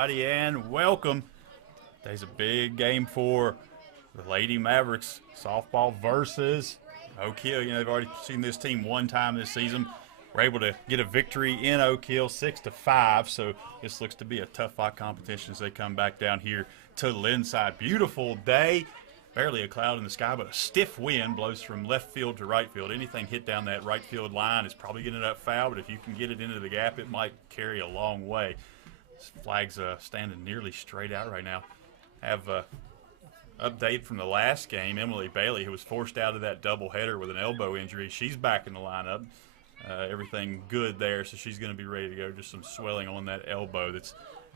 everybody, and welcome. Today's a big game for the Lady Mavericks softball versus Oak Hill. You know, they've already seen this team one time this season. We're able to get a victory in Oak Hill, 6-5. So this looks to be a tough fight competition as they come back down here to Linside. Beautiful day. Barely a cloud in the sky, but a stiff wind blows from left field to right field. Anything hit down that right field line is probably getting up foul, but if you can get it into the gap, it might carry a long way. This flag's standing nearly straight out right now. Have update from the last game. Emily Bailey, who was forced out of that doubleheader with an elbow injury, she's back in the lineup. Everything good there, so she's going to be ready to go. Just some swelling on that elbow that's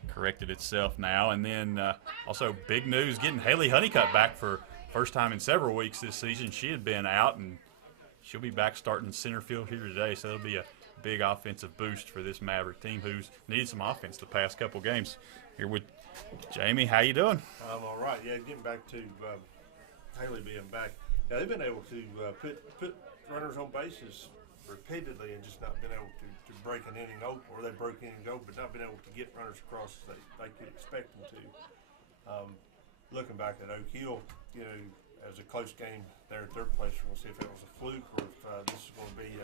corrected itself now. And then also big news, getting Haley Honeycutt back for first time in several weeks this season. She had been out, and she'll be back starting center field here today, so that'll be a big offensive boost for this Maverick team who's needed some offense the past couple games. Here with Jamie. How you doing? I'm all right. Yeah, getting back to Haley being back. Yeah, they've been able to put runners on bases repeatedly and just not been able to break an inning open, or they broke inning open, but not been able to get runners across as they could expect them to. Looking back at Oak Hill, you know, as a close game there at their place, we're going to see if it was a fluke or if this is going to be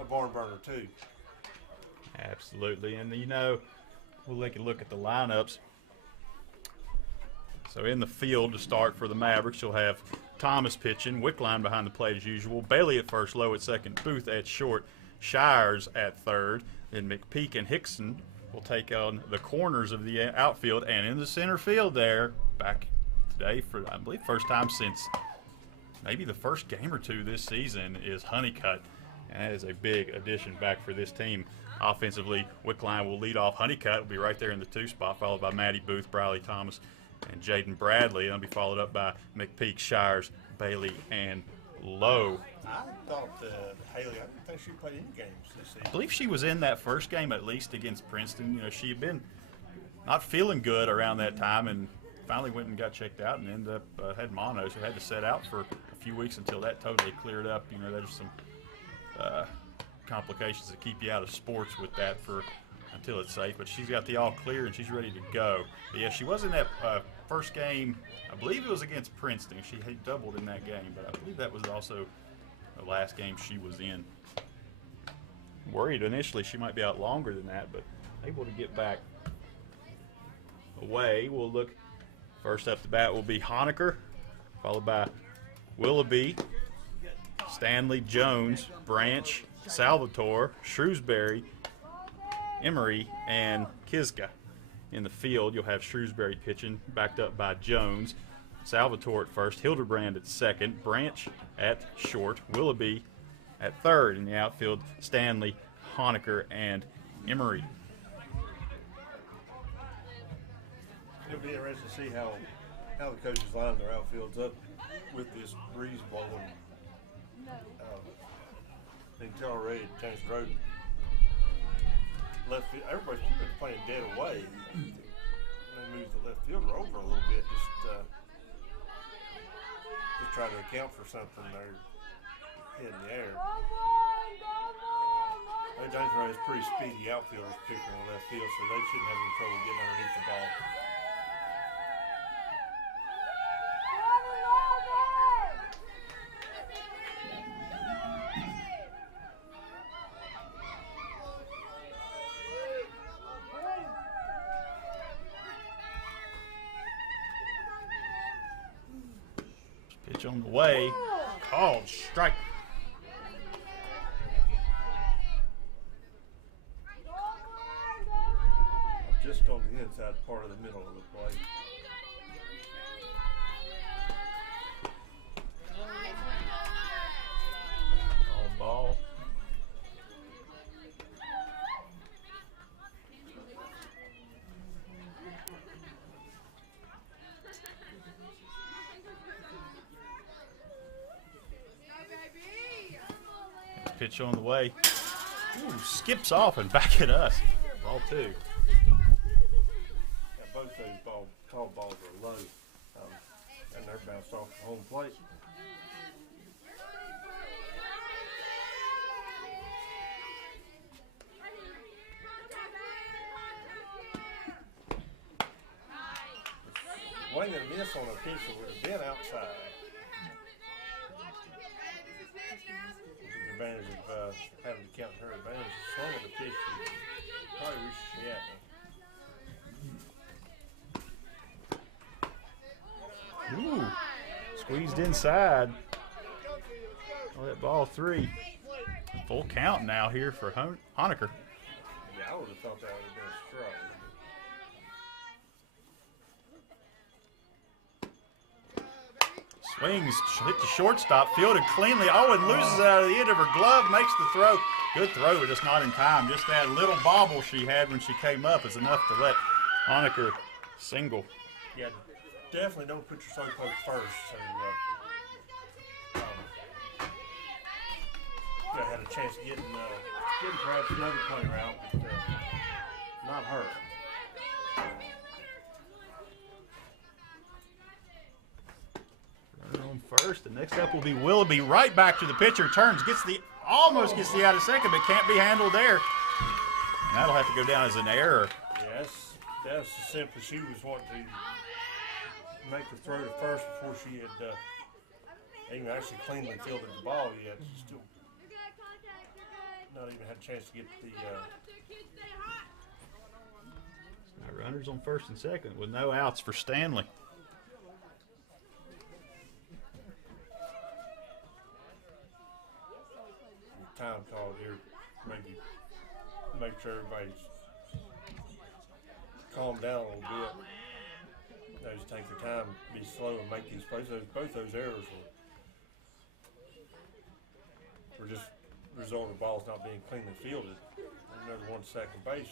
a barn burner too. Absolutely, and you know, we'll take a look at the lineups. So in the field to start for the Mavericks, you'll have Thomas pitching, Wickline behind the plate as usual, Bailey at first, Lowe at second, Booth at short, Shires at third, then McPeak and Hickson will take on the corners of the outfield, and in the center field there, back today for, I believe, first time since maybe the first game or two this season, is Honeycutt, and that is a big addition back for this team. Offensively, Wickline will lead off. Honeycutt will be right there in the 2 spot, followed by Maddie Booth, Briley Thomas, and Jaden Bradley. It'll be followed up by McPeak, Shires, Bailey, and Lowe. I thought Haley, I didn't think she played any games this season. I believe she was in that first game at least against Princeton. You know, she had been not feeling good around that time and finally went and got checked out and ended up had mono, so had to set out for a few weeks until that totally cleared up. You know, there's some complications that keep you out of sports with that for until it's safe, but she's got the all clear and she's ready to go. But yeah, she was in that first game. I believe it was against Princeton. She had doubled in that game, but I believe that was also the last game she was in. Worried initially she might be out longer than that, but able to get back away. We'll look first up the bat will be Honecker, followed by Willoughby, Stanley, Jones, Branch, Salvatore, Shrewsbury, Emery, and Kiska. In the field, you'll have Shrewsbury pitching, backed up by Jones, Salvatore at first, Hildebrand at second, Branch at short, Willoughby at third. In the outfield, Stanley, Honecker, and Emery. It'll be interesting to see how the coaches line their outfields up with this breeze blowing. You can tell already James Road left field. Everybody's been playing dead away. They moved the left fielder over a little bit, just try to account for something there hit in the air. James Road is pretty speedy outfielders, particularly in left field, so they shouldn't have any trouble getting underneath the ball. Pitch on the way, called strike. Just on the inside part of the middle of the plate. All ball. Pitch on the way. Ooh, skips off and back at us. Ball 2. Yeah, both those tall balls are low, and they're bounced off the home plate. swing and a miss on a pitch that would have been outside. Took advantage of having to count her advantage. Swung at the pitch, probably wishes she hadn't. Ooh, squeezed inside. Oh, that ball 3. Full count now here for Honecker. Yeah, I would have thought that would have been a strike. Swings, hit the shortstop, fielded cleanly. Oh, and loses it out of the end of her glove, makes the throw. Good throw, but just not in time. Just that little bobble she had when she came up is enough to let Honecker single. Yeah, definitely don't put your slow poke first. So, yeah, had a chance of getting perhaps another player out, but not her. Runner on first. The next up will be Willoughby. Right back to the pitcher. Turns, almost gets the out of second, but can't be handled there. And that'll have to go down as an error. Yeah, that's simply she was wanting to make the throw to first before she had even actually cleanly fielded the ball yet. She still not even had a chance to get the. Now runners on first and second with no outs for Stanley. Time called here, maybe make sure everybody's calm down a little bit. They just take their time, be slow, and make these plays. Both those errors were just a result of balls not being cleanly fielded. Another one second base,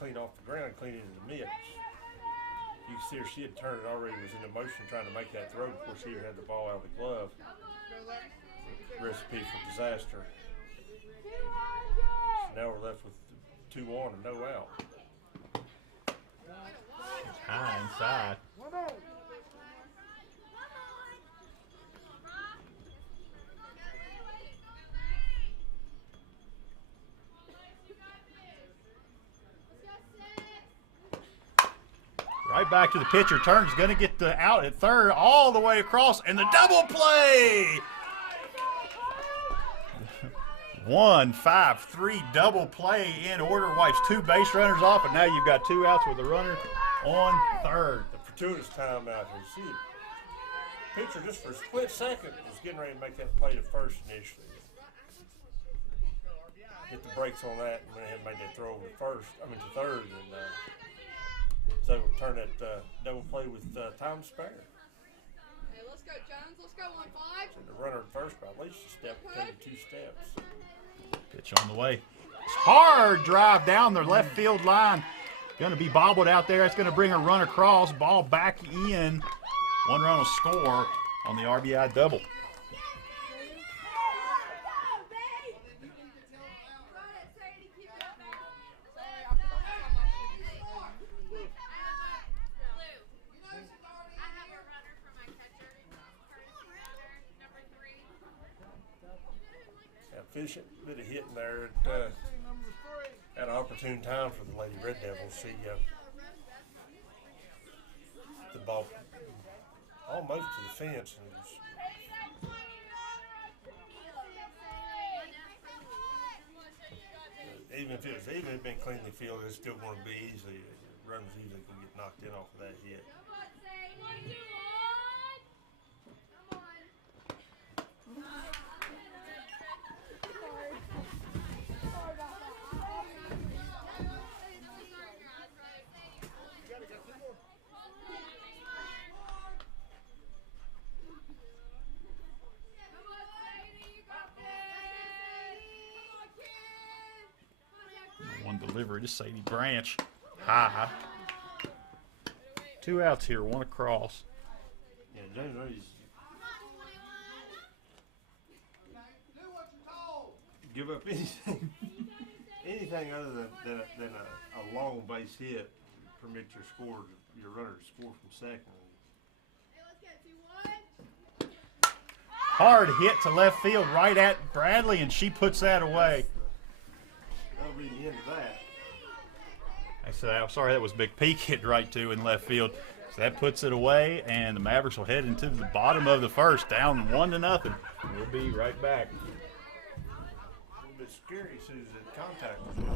clean off the ground, clean into the mix. You can see her; she had turned it already, was in motion trying to make that throw before she even had the ball out of the glove. Recipe for disaster. So now we're left with 2 on and no out. It's high inside. Right back to the pitcher. Turns, going to get the out at third all the way across, and the double play! 1-5-3 double play in order. Wipes 2 base runners off, and now you've got 2 outs with a runner on third. The fortuitous time out here. See, the pitcher just for a split second was getting ready to make that play to first initially. Hit the brakes on that and went ahead and made that throw to third, and so we'll turn that double play with time to spare. Hey, let's go, Jones. Let's go 1-5. So the runner at first by at least a step, maybe 2 steps. Pitch on the way. Hard drive down the left field line. Going to be bobbled out there. It's going to bring a run across. Ball back in. 1 run will score on the RBI double. Efficient bit of hitting there at an opportune time for the Lady Red Devils. She the ball almost to the fence, and even if it had been cleanly fielded, it's still going to be easy. Runners easily can get knocked in off of that hit. One delivery to Sadie Branch. High. 2 outs here, 1 across. Yeah, James Ray's give up anything other than a long base hit permit your runner to score from second. Hard hit to left field right at Bradley, and she puts that away. That'll be the end of that. I said, I'm sorry, that was Big Peak hit right to in left field. So that puts it away, and the Mavericks will head into the bottom of the first, down 1-0. We'll be right back. A little bit scary as soon as that contact was made.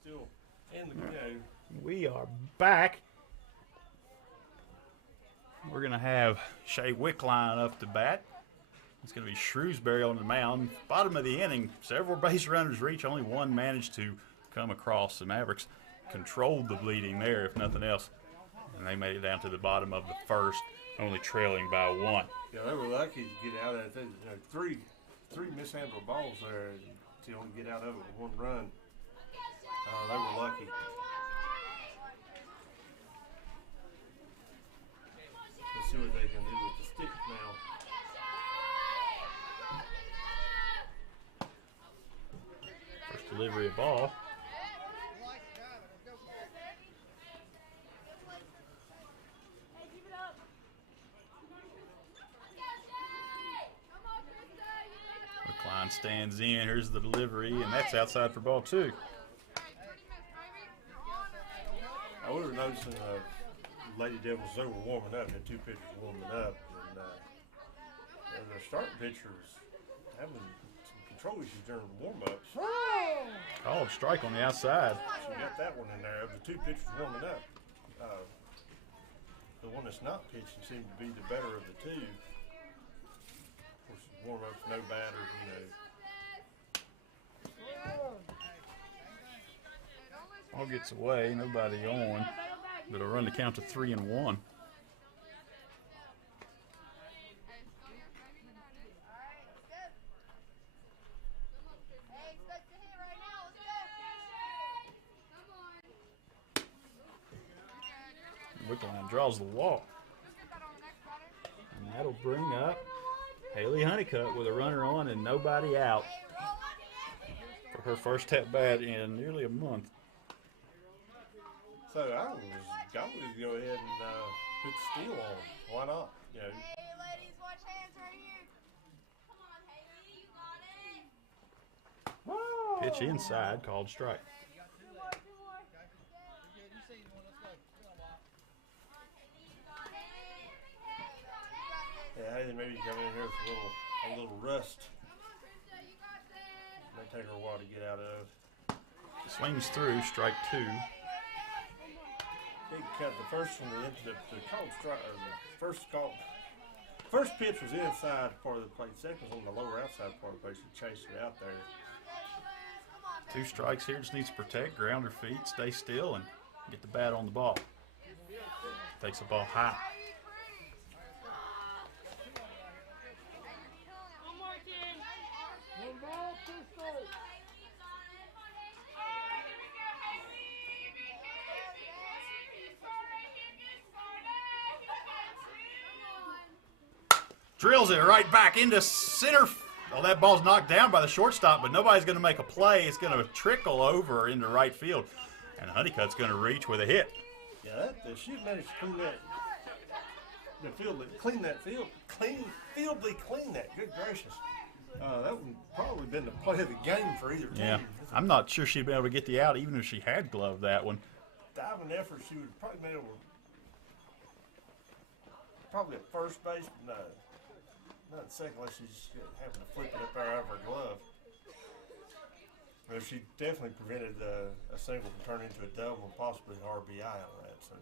Still in the, We are back. We're going to have Shea Wickline up to bat. It's going to be Shrewsbury on the mound. Bottom of the inning, several base runners reach. Only one managed to come across. The Mavericks controlled the bleeding there, if nothing else. And they made it down to the bottom of the first, only trailing by 1. Yeah, they were lucky to get out of that. Three mishandled balls there to only get out of it with 1 run. They were lucky. Let's see what they can do with the stick now. First delivery of ball. Wickline stands in. Here's the delivery, and that's outside for ball 2. We were noticing Lady Devils, they were warming up. They had 2 pitchers warming up, and their starting pitcher was having some control issues during the warm-ups. Called strike on the outside. She got that one in there. Of the 2 pitchers warming up, the one that's not pitching seemed to be the better of the 2. Of course, warm-ups, no batter, Ball gets away, nobody on, but it'll run the count to 3-1. Wickline draws the walk, and that'll bring up Haley Honeycutt with a runner on and nobody out for her first at bat in nearly a month. So I was going to go ahead and put the steal on. Why not? Hey, ladies, watch hands right here. Come on, Haley, you got it. Pitch inside, called strike. Yeah, Haley maybe come in here with a little rust. May take her a while to get out of. Swings through, strike 2. Big cut. The first one, the called strike. First pitch was inside part of the plate. Second was on the lower outside part of the plate. She chased it out there. 2 strikes here. Just needs to protect, ground her feet, stay still, and get the bat on the ball. Takes the ball high. Drills it right back into center. Oh, that ball's knocked down by the shortstop, but nobody's going to make a play. It's going to trickle over into right field. And Honeycutt's going to reach with a hit. Yeah, she managed to clean that. The field, clean that field, clean that. Good gracious. That would probably been the play of the game for either team. Yeah, I'm not sure she'd be able to get the out even if she had gloved that one. Diving effort, she would probably been able to, probably at first base, but no. Not second unless she's having to flip it up there out of her glove. Well, she definitely prevented a single from turning into a double and possibly an RBI on that. So.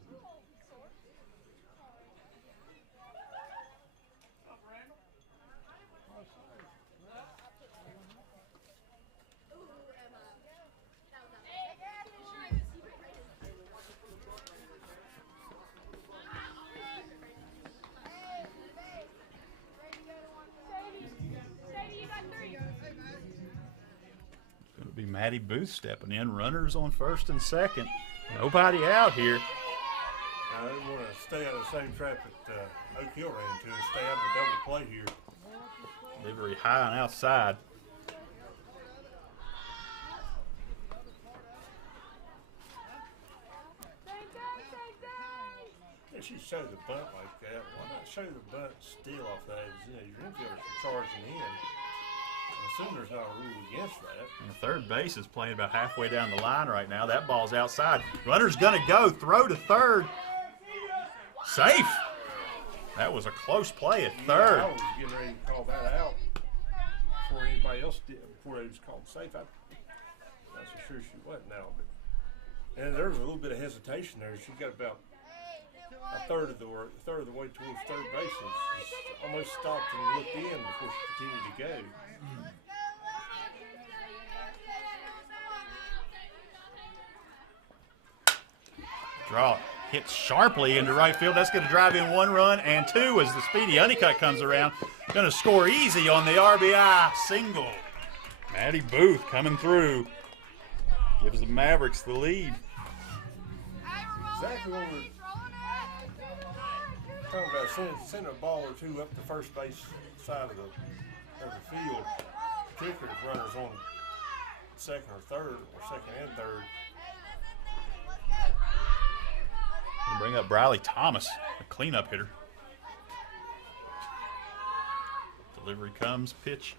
Maddie Booth stepping in. Runners on first and second. Nobody out here. I didn't want to stay out of the same trap that Oak Hill ran into and stay out of a double play here. Delivery high and outside. Yeah, she showed the bunt like that. Why not show the bunt steal off that? You know, your infielders are charging in. I assume there's not a rule against that. And third base is playing about halfway down the line right now. That ball's outside. Runner's going to go. Throw to third. Safe. That was a close play at third. Yeah, I was getting ready to call that out before anybody else did. Before it was called safe. I'm not so sure she wasn't now. But, and there was a little bit of hesitation there. She got about a third of the way towards third base. She almost stopped and looked in before she continued to go. Draw hits sharply into right field. That's going to drive in one run and two as the speedy Honeycutt comes around. Going to score easy on the RBI single. Maddie Booth coming through. Gives the Mavericks the lead. Exactly what we're talking about, sending a ball or two up the first base side of the field, particularly if runners on second or third, or second and third. Bring up Briley Thomas, a cleanup hitter. Delivery comes, pitch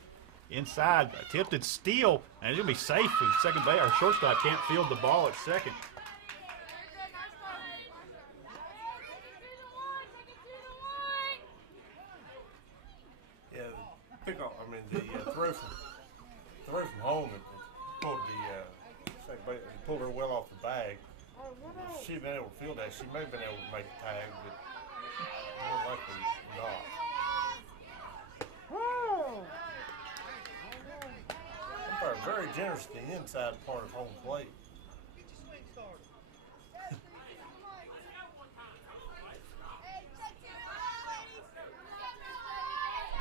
inside, attempted steal, and it's going to be safe for the second base. Our shortstop can't field the ball at second. Yeah, the throw from home, it pulled second base, it pulled her well off the bag. If she'd been able to field that, she may have been able to make a tag, but more likely not. Umpire very generous to the inside part of home plate.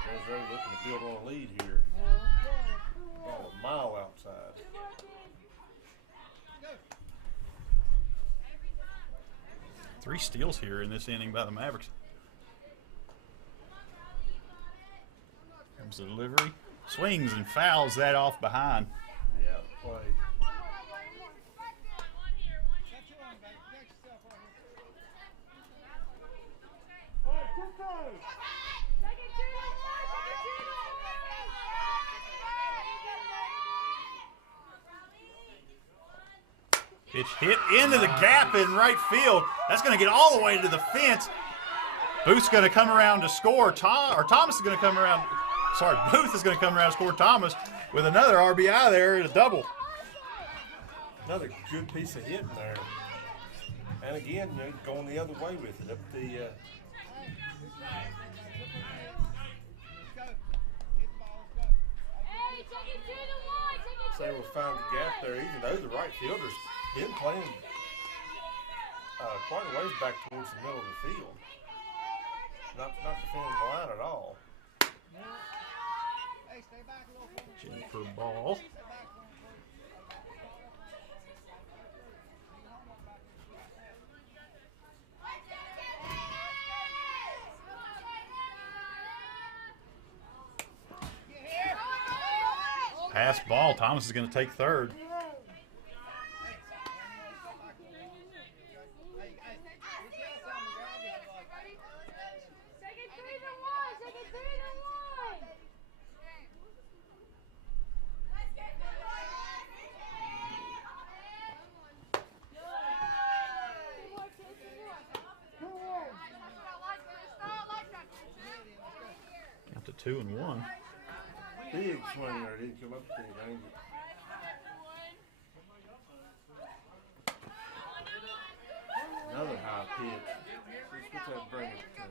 Monroe looking to build on a lead here. Ball a mile outside. Three steals here in this inning by the Mavericks. Comes the delivery. Swings and fouls that off behind. Yeah, play. Pitch hit into the gap in right field. That's going to get all the way to the fence. Booth's going to come around to score. Thomas is going to come around. Sorry, Booth is going to come around and score Thomas with another RBI there at a double. Another good piece of hitting there. And again, going the other way with it. Up the so we'll find the gap there, even though the right fielder's been playing quite a ways back towards the middle of the field. Not defending the line at all. Jennifer Ball. pass ball. Thomas is going to take third. Count to 2-1. Big swing there. Didn't come up with anything. Another high pitch. What's that bring it to?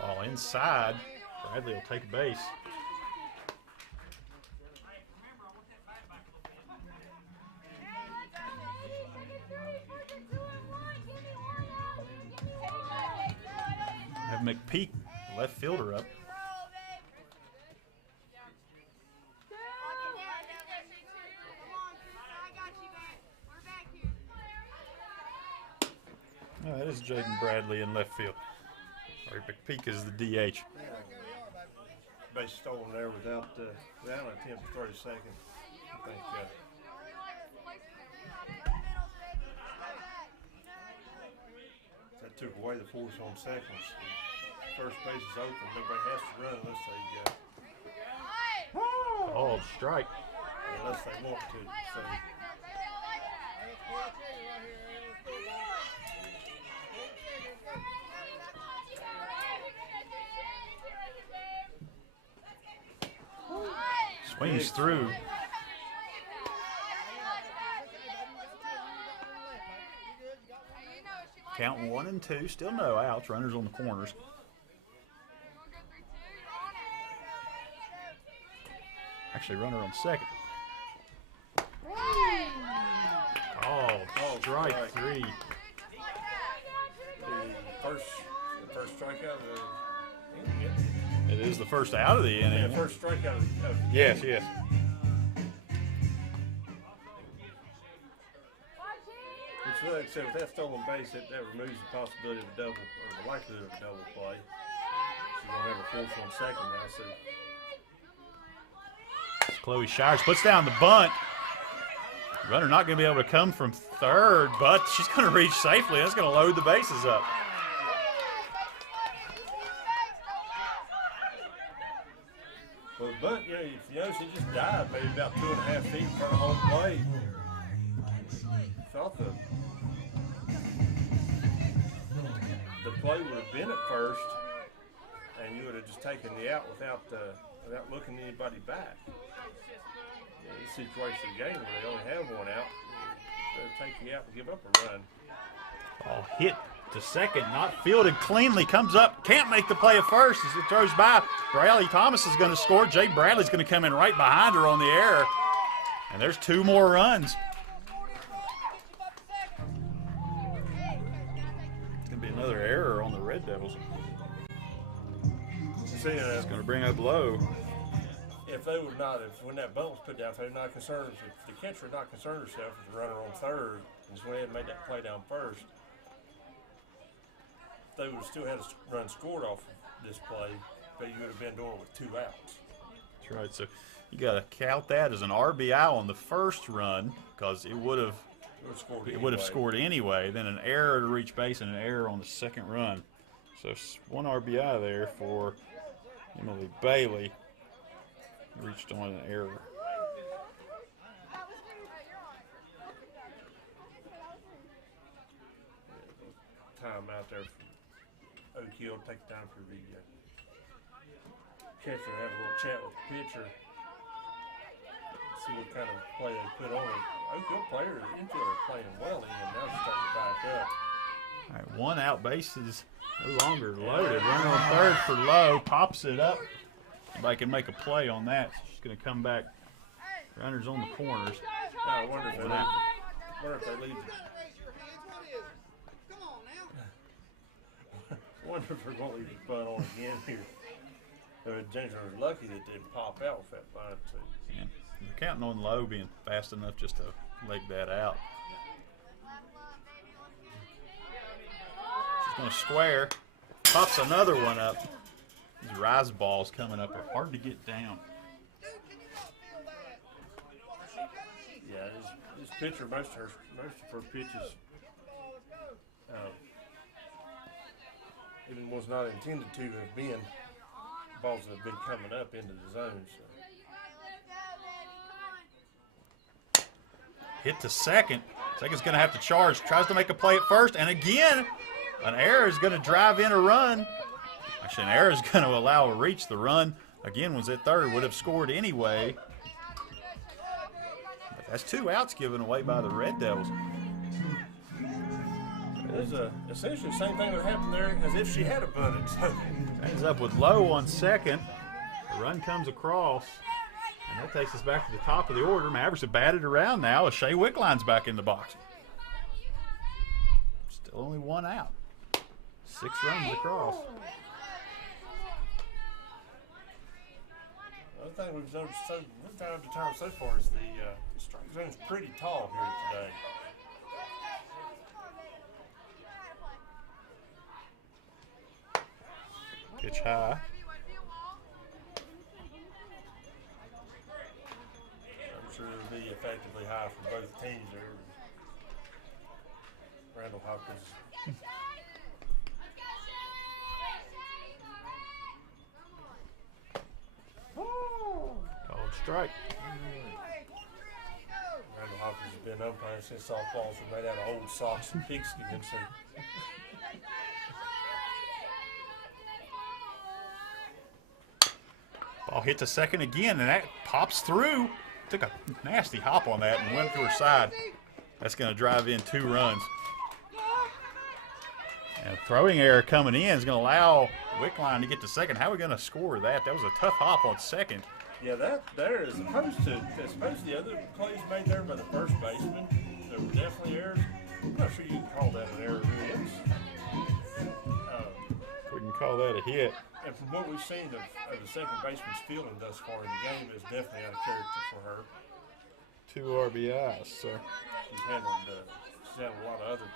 Ball inside. Bradley will take a base. Have McPeak, left fielder, up. Oh, that is Jaden Bradley in left field. Or McPeak is the DH. Base stolen there without an attempt to 30 seconds. I think that took away the force on seconds. First base is open. Nobody has to run unless they Oh, strike. unless they want to. So Swings through. Count 1 and 2. Still no outs. Runners on the corners. Actually, runner on second. Oh, strike 3. the first strikeout of It is the first out of the inning. the first strikeout of the Yes, yes. Which, like I said, with that stolen base, that removes the possibility of a double, or the likelihood of a double play. She's going to have a force on second now, so Chloe Shires puts down the bunt. Runner not going to be able to come from third, but she's going to reach safely. That's going to load the bases up. well, the bunt, if you notice, it just died maybe about 2.5 feet in front of home plate. Thought the play would have been at first, and you would have just taken the out without looking anybody back. The situation of the game where they only have one out, they'll take the out and give up a run. Ball hit to second, not fielded cleanly, comes up, can't make the play at first as it throws by. Braley Thomas is going to score. Jay Bradley's going to come in right behind her on the error. And there's 2 more runs. It's going to be another error on the Red Devils. It's going to bring up low. If they would not, when that bunt was put down, if they were not concerned, if the catcher had not concerned herself with the runner on third and just went ahead and made that play down first, they would have still had a run scored off of this play, but you would have been doing it with 2 outs. That's right. So you got to count that as an RBI on the first run because it would have scored anyway. Then an error to reach base and an error on the second run. So 1 RBI there for Emily Bailey. Reached on an error. Time out there for Oak Hill. Take time for the catcher to have a little chat with the pitcher. See what kind of play they put on it. Oak Hill players, infielder are playing well in, now they're starting to back up. All right, 1 out, base is no longer loaded. Runner on third for Lowe, pops it up. Somebody can make a play on that. She's going to come back. Runners on the corners. Now, I wonder if they leave I wonder if they're going to leave the bunt on again here. James are lucky that didn't pop out with that bunt. Yeah. They're counting on Lowe being fast enough just to leg that out. She's going to square. Pops another one up. These rise balls coming up are hard to get down. Yeah, this pitcher, most of her pitches, even was not intended to have been balls that have been coming up into the zone. So. Hit to second. Second's going to have to charge. Tries to make a play at first, and again, an error is going to drive in a run. Actually, an error is going to allow a reach. The run, again, was at third. Would have scored anyway. But that's 2 outs given away by the Red Devils. There's essentially the same thing that happened there as if she had a bunted. Ends up with Lowe on second. The run comes across, and that takes us back to the top of the order. Mavericks have batted around now as Shea Wickline's back in the box. Still only 1 out. 6 runs across. The other thing we've noticed this time to time so far is the strike zone's pretty tall here today. Pitch high. I'm sure it'll be effectively high for both teams there. Randall Hopkins. Called strike. Randall Hopkins has been umpiring since softballs were made out of old socks and pigskin. So. Ball hit to second again, and that pops through. Took a nasty hop on that and went to her side. That's going to drive in 2 runs. And a throwing error coming in is going to allow Wickline to get to second. How are we going to score that? That was a tough hop on second. Yeah, that there is opposed to the other plays made there by the first baseman. There were definitely errors. I'm not sure you can call that an error. We can call that a hit. And from what we've seen of the second baseman's fielding thus far in the game, it's definitely out of character for her. 2 RBIs, so. She's handled a lot of other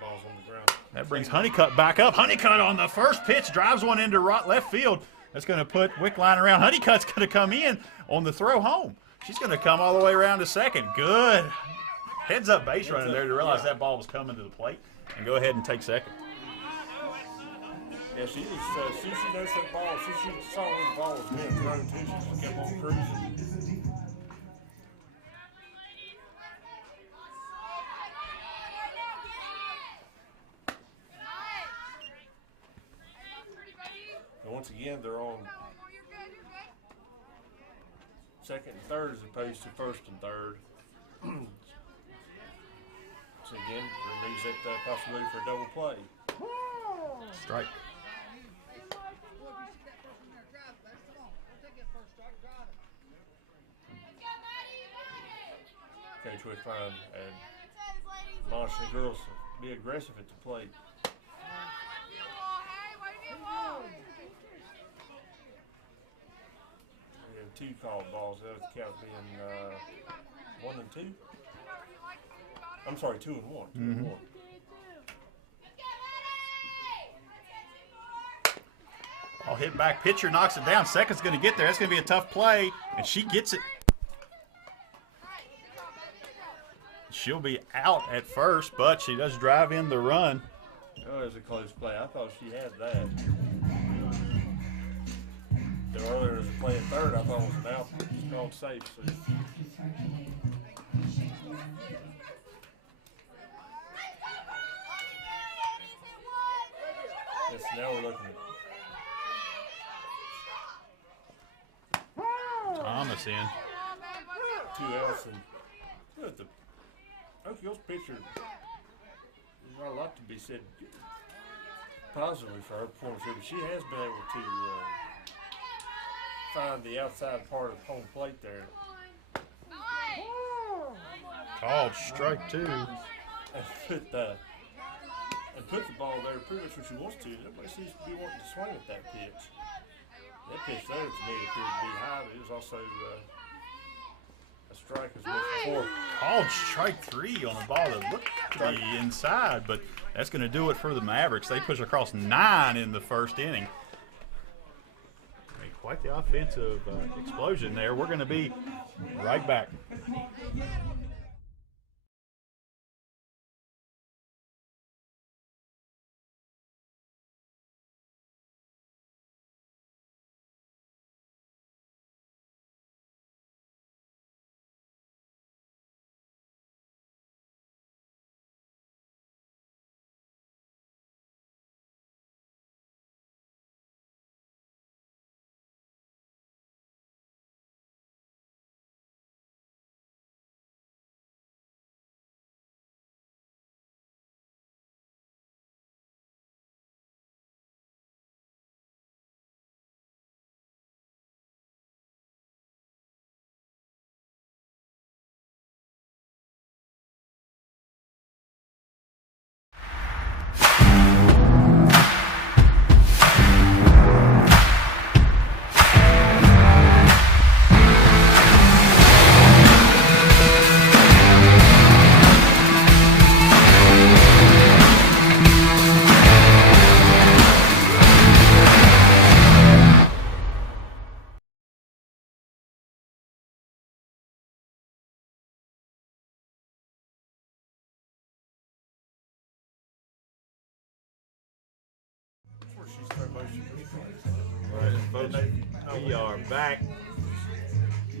balls on the ground. That brings Honeycutt back up. Honeycutt on the first pitch drives one into left field. That's going to put Wickline around. Honeycutt's going to come in on the throw home. She's going to come all the way around to second. Good. Heads up base running there to realize that ball was coming to the plate and go ahead and take second. Yeah, she just, as soon as she noticed that ball, as soon as she saw where the ball was being thrown to, she just kept on cruising. And once again, they're on second and third as opposed to first and third. So again, removes that possibility for a double play. Strike. Coach Wickline and admonishing the girls to be aggressive at the plate. We have 2 called balls. That would count being 1 and 2. I'm sorry, 2 and 1. 2 and 1. Ball hit back. Pitcher knocks it down. Second's going to get there. That's going to be a tough play, and she gets it. She'll be out at first, but she does drive in the run. Oh, it was a close play. I thought she had that. The earlier there was a play at third. I thought it was an out. It's called safe. So. Yes, now we're looking at Thomas in. 2 outs, and look, the Oak Hills pitcher, there's not a lot to be said positively for her performance here, but she has been able to find the outside part of home plate there. Called strike 2. And put the ball there pretty much where she wants to. Everybody seems to be wanting to swing at that pitch. That pitch there to me appeared to be high, but it was also a strike as much before. Called strike 3 on a ball that looked to be inside, but that's going to do it for the Mavericks. They push across 9 in the first inning. Quite the offensive explosion there. We're going to be right back. Right, folks, we are back.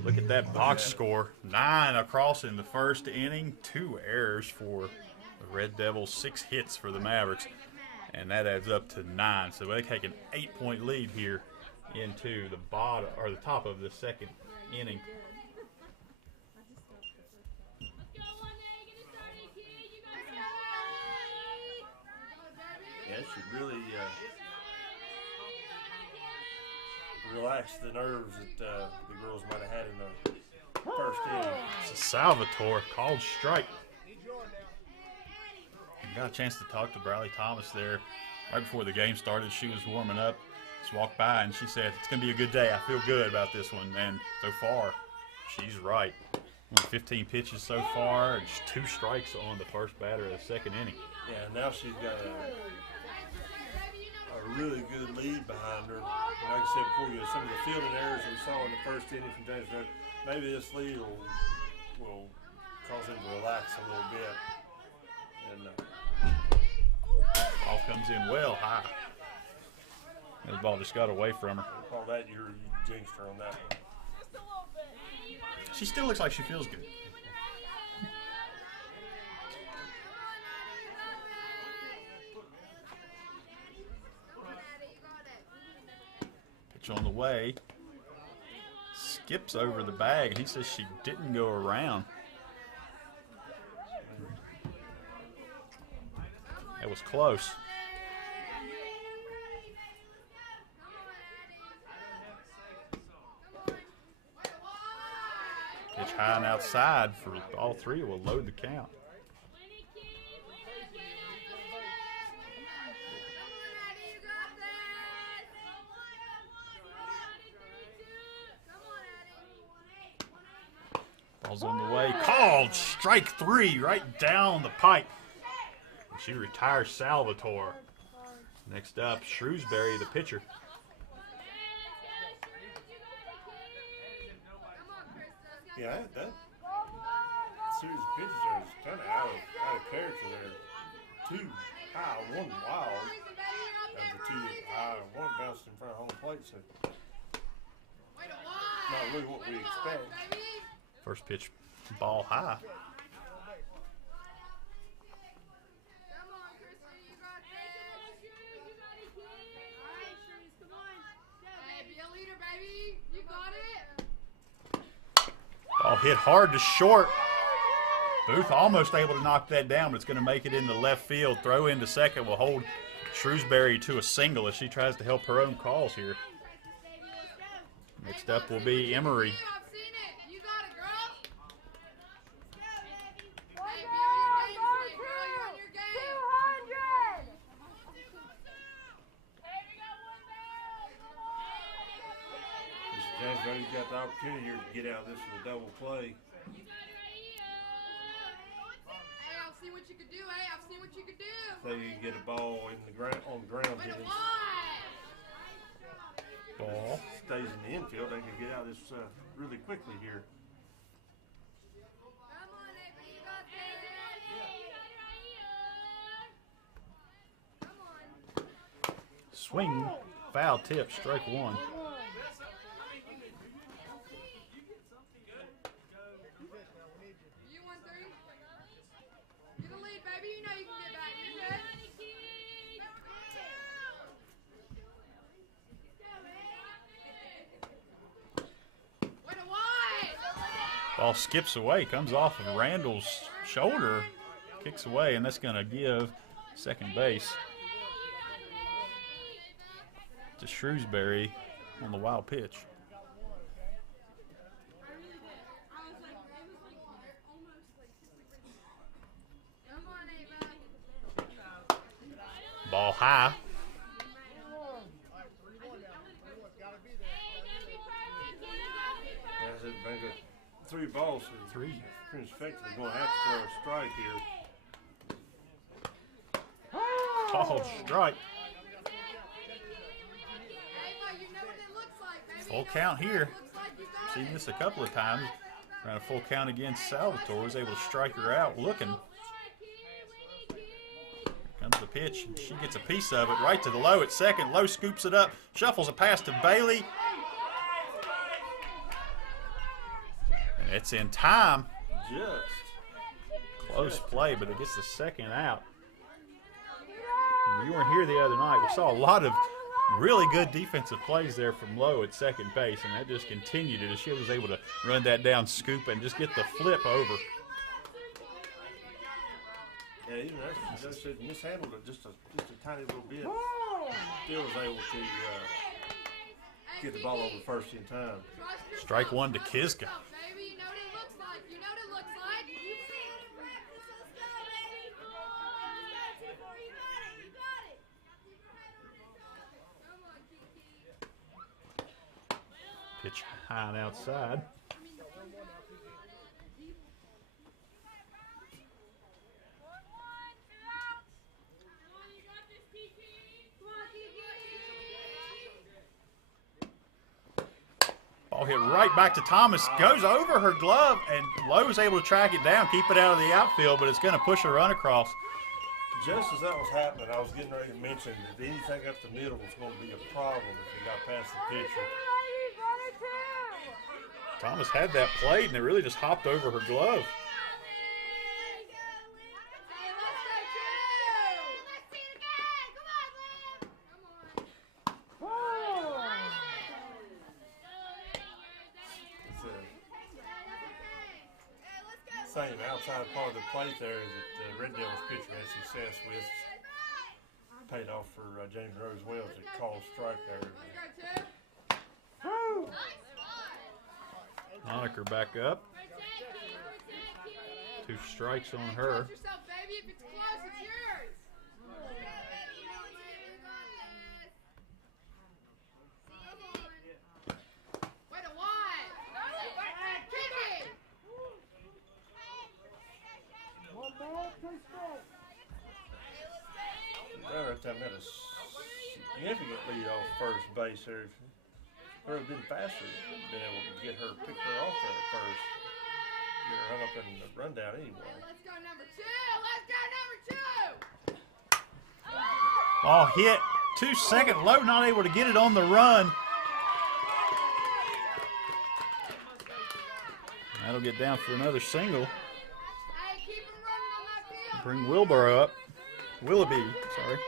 Look at that box score. 9 across in the first inning. 2 errors for the Red Devils. 6 hits for the Mavericks. And that adds up to 9. So they take an 8-point lead here into the bottom or the top of the second inning. Yeah, it should really relax the nerves that the girls might have had in the first inning. It's a Salvatore called strike. I got a chance to talk to Bradley Thomas there right before the game started. She was warming up. Just walked by and she said, "It's going to be a good day. I feel good about this one." And so far, she's right. 15 pitches so far, and just 2 strikes on the first batter of the second inning. Yeah, now she's got a really good lead behind her. And like I said before, some of the fielding errors we saw in the first inning from James Road, maybe this lead will cause him to relax a little bit. And ball comes in well high. The ball just got away from her. Call that you jinxed her on that one. She still looks like she feels good. Pitch on the way. Skips over the bag. He says she didn't go around. It was close. Pitch high and outside for all 3 will load the count. Ball's on the way. Called strike 3 right down the pipe. And she retires Salvatore. Next up, Shrewsbury, the pitcher. Yeah, that series of pitches are kind of out of character there. 2 high, 1 wild. And the 2 high and 1 bounced in front of home plate. So not really what we expect. First pitch, ball high. Ball hit hard to short. Booth almost able to knock that down, but it's going to make it into left field. Throw into second will hold Shrewsbury to a single as she tries to help her own cause here. Next up will be Emery. James Rody's got the opportunity here to get out of this with a double play. they get a ball in the ground on the ground, Wait a and wide. Ball. stays in the infield, they can get out of this really quickly here. Come on, Avery, you got this. Come on. Swing. Foul tip. Strike one. You 1-3. You're the lead, baby. You know you can get back. You're good. Wait a wide. Ball skips away. Comes off of Randall's shoulder. Kicks away, and that's going to give second base to Shrewsbury on the wild pitch. Come on, Ava. Ball high. As it brings up 3 balls, so Three. pretty effectively going to have to throw a strike here. Called strike. Ava, you know what it looks like, baby. Full You know count what it here. looks like. You got Seen it. this a couple of times. Ran a full count against Salvatore. Was able to strike her out looking. Comes the pitch, and she gets a piece of it right to the Low at second. Low scoops it up, shuffles a pass to Bailey. And it's in time. Just. Close play, but it gets the second out. And you weren't here the other night. We saw a lot of really good defensive plays there from Lowe at second base, and that just continued as she was able to run that down, scoop, and just get the flip over. Yeah, even that's mishandled it just a tiny little bit. Still was able to get the ball over first in time. Strike one to Kiska. Baby, you know what it looks like. You know what it looks like. Come on, Kiki. Pitch high and outside. Ball hit right back to Thomas. Goes over her glove, and Lowe's able to track it down, keep it out of the outfield, but it's going to push a run across. Just as that was happening, I was getting ready to mention that anything up the middle was going to be a problem if he got past the pitcher. Thomas had that played, and it really just hopped over her glove. Same outside part of the plate there that Red Devils pitcher had success with. Paid off for James Rose Wells to call strike there. Honaker back up. 2 strikes on her. Trust yourself, baby. If it's close, it's yours. Wait a wide. Kick it. Right time had a significant lead off first base there. If it would have been faster, been able to get her, pick her off there at first. Get her hung up in the rundown anyway. Let's go number 2. Let's go number 2. Ball hit. 2 second. Lowe not able to get it on the run. That'll get down for another single. Hey, keep him running on that field. Bring Wilbur up. Willoughby, sorry.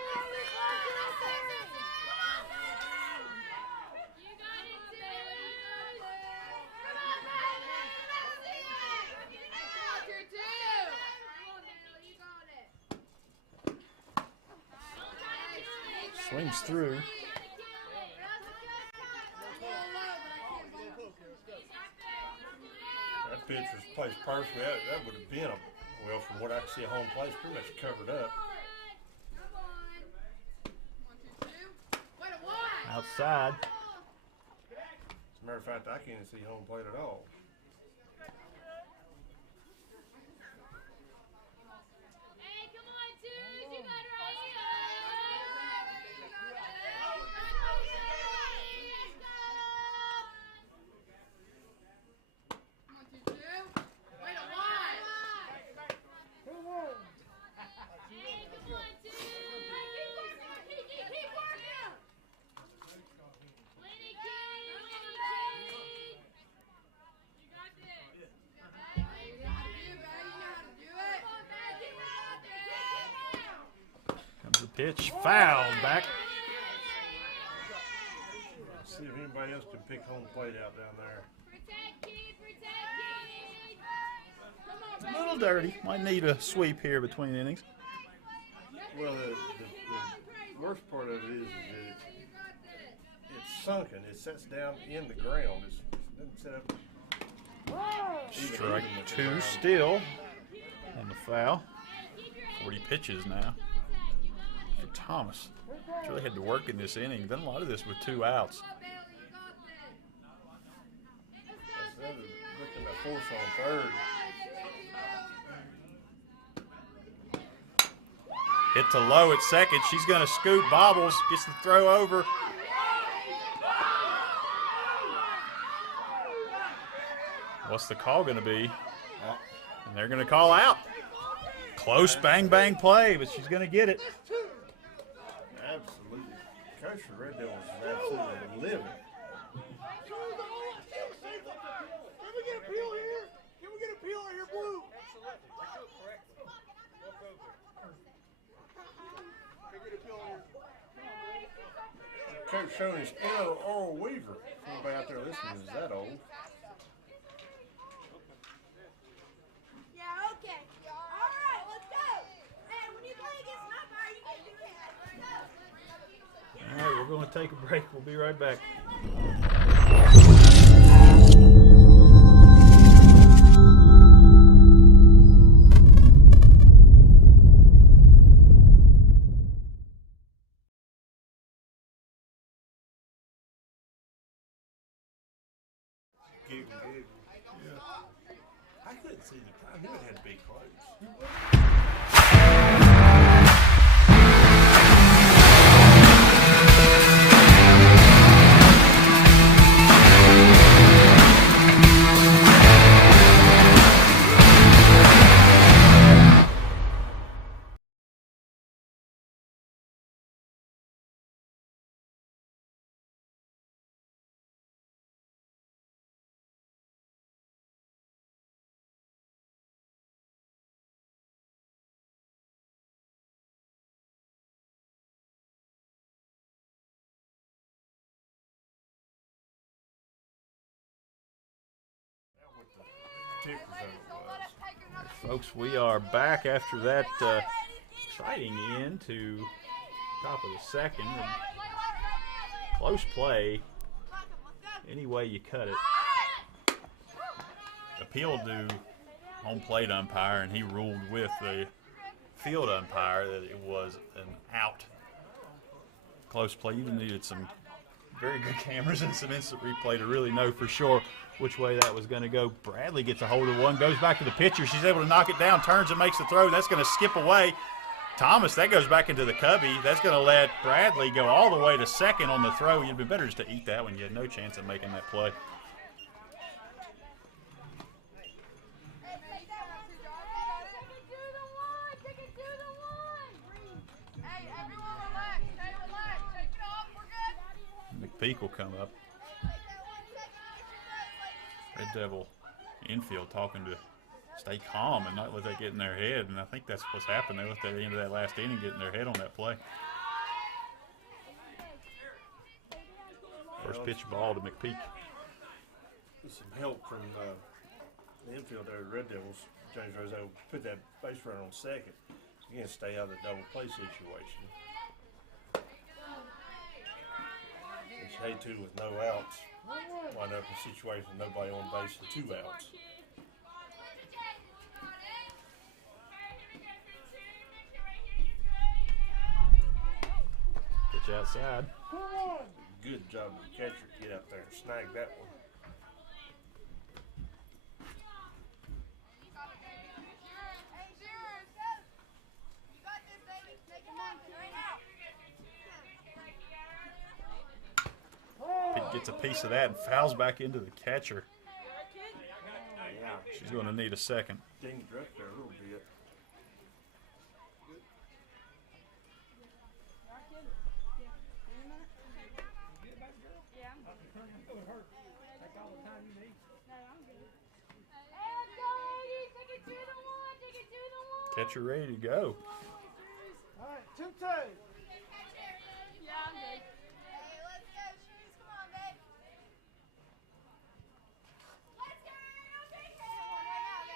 Swings through. That pitch was placed perfectly. That would have been well, from what I can see, a home plate pretty much covered up. Outside. As a matter of fact, I can't even see home plate at all. Pitch fouled back. See if anybody else can pick home plate out down there. A little dirty. Might need a sweep here between innings. Well, the worst part of it is that it's sunken. It sets down in the ground. It doesn't set up. Strike two still on the foul. 40 pitches now for Thomas. He's really had to work in this inning. Done a lot of this with 2 outs. Instead of looking at force on third. Hit to low at second. She's going to scoop. Bobbles. Gets the throw over. What's the call going to be? And they're going to call out. Close bang bang play, but she's going to get it. Absolutely. Coach for Red Devils is absolutely living. Can we get a peel here? Can we get a peel here, Blue? Coach showing his inner Oral Weaver. Anybody out there listening is that old? Yeah, okay. All right, let's go. Hey, when you play against my bar, you can do that. All right, we're going to take a break. We'll be right back. I couldn't see the time. I knew it had to be close. Folks, we are back after that exciting end to top of the second. And close play, any way you cut it. Appealed to home plate umpire, and he ruled with the field umpire that it was an out. Close play. You needed some very good cameras and some instant replay to really know for sure which way that was going to go. Bradley gets a hold of one, goes back to the pitcher. She's able to knock it down, turns and makes the throw. That's going to skip away. Thomas, that goes back into the cubby. That's going to let Bradley go all the way to second on the throw. You'd be better just to eat that one. You had no chance of making that play. McPeak will come up. Red Devil infield talking to stay calm and not let that get in their head, and I think that's what's happened. They let that end of that last inning get in their head on that play. First pitch ball to McPeak. With some help from the infield there, the Red Devils. James Rose put that base runner on second. Again, stay out of the double play situation. It's Hay-2 with no outs. Wind up in a situation with nobody on base and 2 outs. Pitch outside. Good job of the catcher to get up there and snag that one. Gets a piece of that and fouls back into the catcher. Yeah. She's going to need a second. Dinged her up there a little bit. Catcher ready to go. All right. 2-2. Yeah, I'm good. Hey, let's go, Shoes. Come on, babe. Let's go. Big hit. Let's go.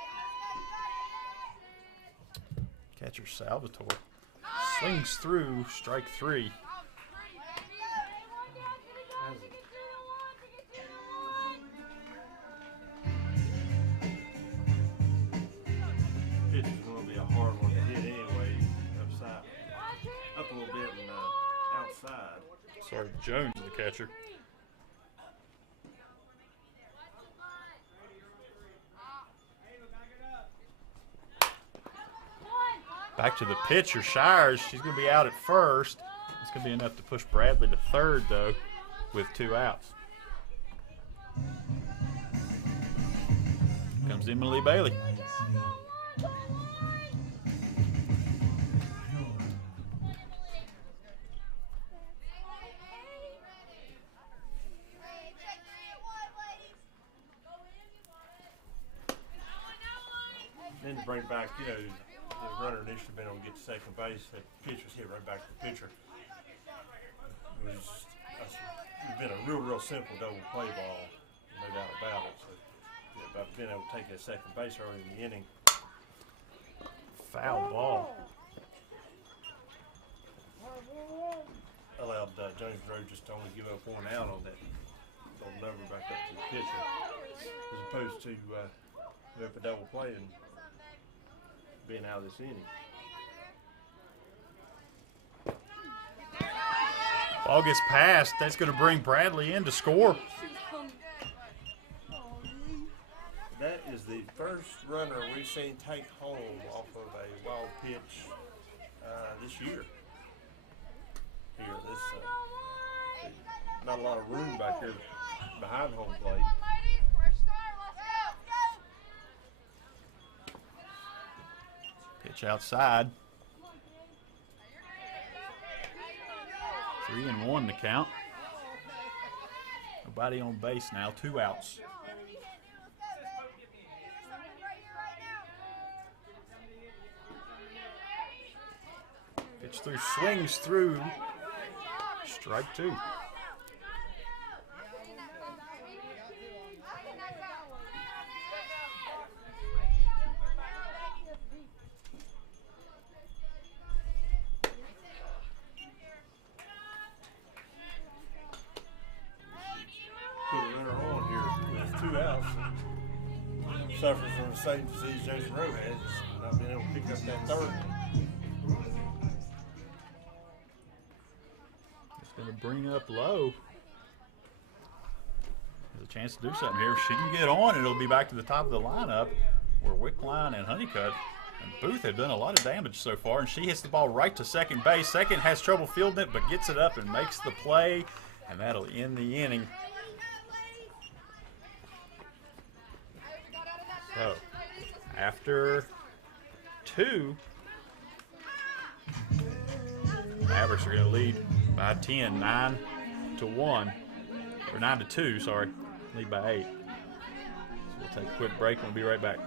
You got it. Catcher Salvatore swings through strike 3. Pitch is going to be a hard one to hit anyway, up a little bit and outside. Sorry, Jones is the catcher. Back to the pitcher, Shires. She's going to be out at first. It's going to be enough to push Bradley to third, though, with 2 outs. Comes Emily Bailey. Then to bring back, the runner initially been able to get to second base. That pitch was hit right back to the pitcher. It was been a real simple double play ball, no doubt about it. So, yeah, I've been able to take that second base early in the inning. Foul ball. Allowed Jones Monroe just to only give up 1 out on that lever back up to the pitcher, as opposed to up a double play and being out of this inning. Ball gets passed. That's going to bring Bradley in to score. That is the first runner we've seen take home off of a wild pitch this year. Not a lot of room back here behind home plate. Pitch outside. 3-1 the count. Nobody on base now. 2 outs. Pitch through, swings through. Strike 2. Put a runner on here with 2 outs. Suffers from the same disease Jones Monroe has, not being able to pick up that third one. It's going to bring up low. There's a chance to do something here. She can get on, and it'll be back to the top of the lineup where Wickline and Honeycutt and Booth have done a lot of damage so far, and she hits the ball right to second base. Second has trouble fielding it, but gets it up and makes the play, and that'll end the inning. So, after 2, Mavericks are going to lead by 10, 9-1, or 9-2, sorry, lead by 8. So we'll take a quick break and we'll be right back.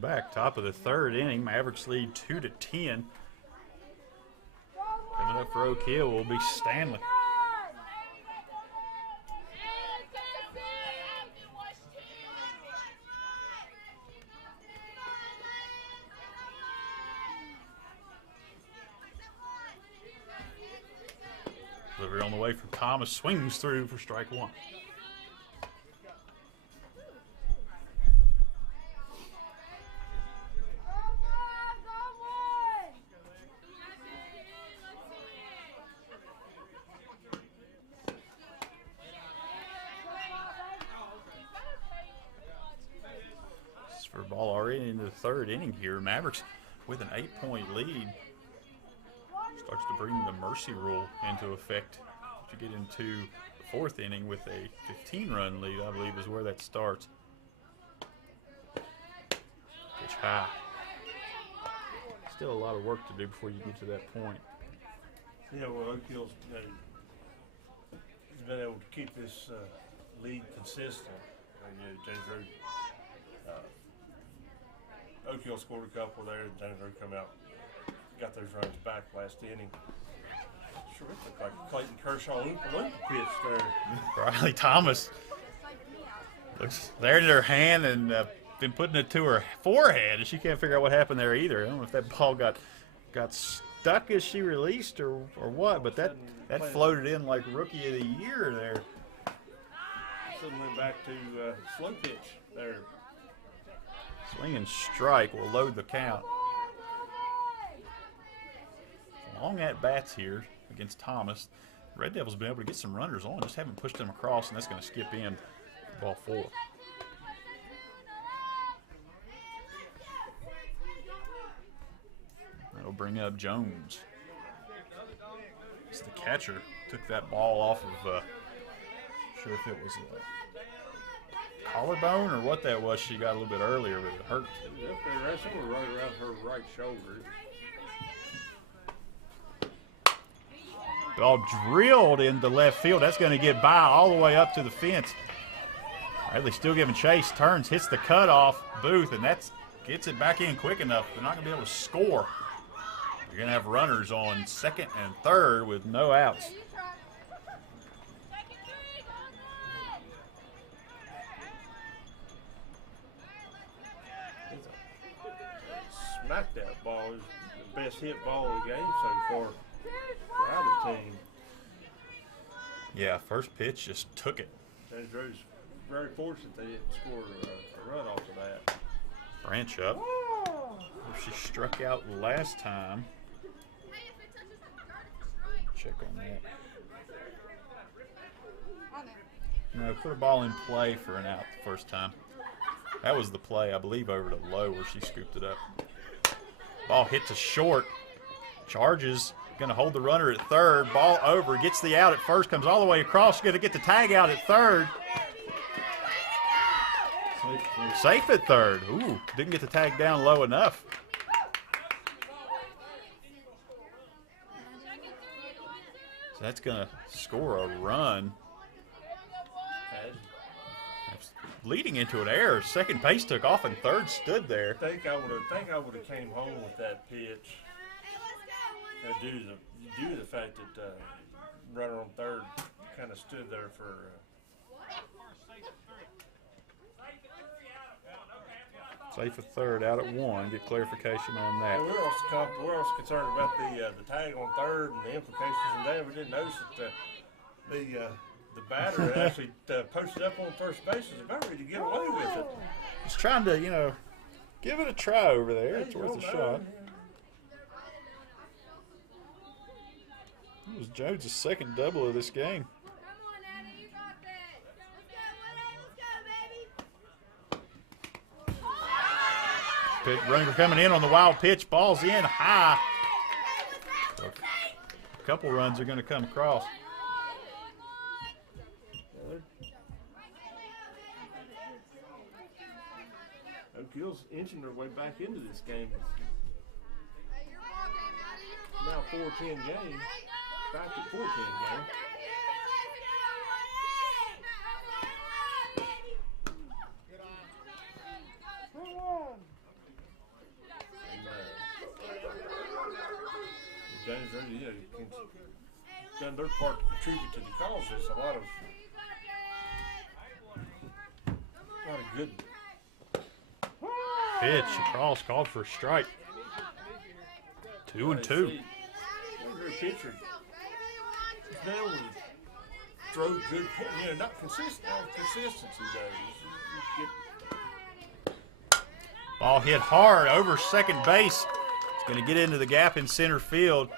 back. Top of the third inning. Mavericks lead 2-10. Coming up for Oak Hill will be Stanley. Delivery on the way from Thomas. Swings through for strike one. For ball already into the third inning here. Mavericks with an 8-point lead. Starts to bring the mercy rule into effect. To get into the fourth inning with a 15-run lead, I believe is where that starts. Pitch high. Still a lot of work to do before you get to that point. Yeah, well, Oak Hill's he's been able to keep this lead consistent. And, James Road, Oak Hill scored a couple there. James Road come out, got those runs back last inning. Sure, it looked like Clayton Kershaw Oompa pitch there. Riley Thomas looks there in her hand and been putting it to her forehead, and she can't figure out what happened there either. I don't know if that ball got stuck as she released or what, but that floated in like rookie of the year there. Suddenly went back to slow pitch there. Swing and strike will load the count. Long at bats here against Thomas. Red Devils been able to get some runners on, just haven't pushed them across, and that's going to skip in ball four. That'll bring up Jones. It's the catcher took that ball off of, sure if it was a collarbone or what that was. She got a little bit earlier, but it hurt. Up there, right somewhere right around her right shoulder. Ball drilled into left field. That's going to get by all the way up to the fence. Bradley still giving chase. Turns, hits the cutoff. Booth, and that gets it back in quick enough. They're not going to be able to score. You're going to have runners on second and third with no outs. Smacked that ball. It was the best hit ball of the game so far for either team. Yeah, first pitch just took it. James Road's very fortunate they didn't score a run off of that. Branch up. She struck out last time. Check on that. No, put a ball in play for an out the first time. That was the play, I believe, over to low where she scooped it up. Ball hit to short. Charges. Going to hold the runner at third. Ball over. Gets the out at first. Comes all the way across. Going to get the tag out at third. Safe at third. Ooh, didn't get the tag down low enough. So that's going to score a run. Leading into an error. Second base took off and third stood there. I think I would have came home with that pitch. Due to the fact that runner on third kind of stood there for. Safe at third, out at one. Get clarification on that. We're also concerned about the tag on third and the implications of that. We didn't notice that the batter actually posted up on first base was about ready to get away with it. He's trying to, give it a try over there. It's worth a shot. It was Jones' second double of this game. Come on, Addy, you got that. Let's go, baby. Runner coming in on the wild pitch. Ball's in high. So a couple runs are going to come across. Oak Hill's inching their way back into this game. Hey, your ball game, Addy, your ball Now 4-10 game. Back to 4-10 game. games, they're, you know, done their part to contribute to the cause. There's a lot of good Pitch across, called for a strike. 2-2. See, your pitcher now when throw good, you know, not consistent, consistency though. Ball hit hard over second base. It's going to get into the gap in center field.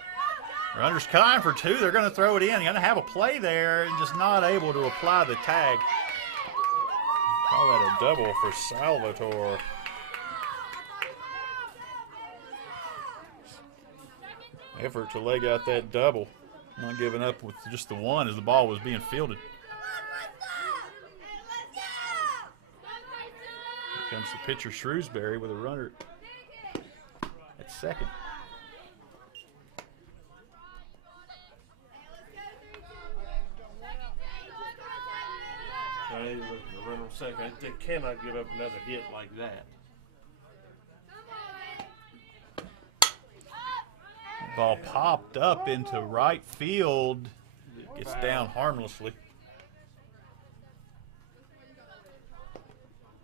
Runners coming for two. They're going to throw it in. They're going to have a play there and just not able to apply the tag. Call that a double for Salvatore. Effort to leg out that double. Not giving up with just the one as the ball was being fielded. Here comes the pitcher Shrewsbury with a runner at second. Hey, look, the runner on second. They cannot give up another hit like that. Ball popped up into right field. Gets down harmlessly.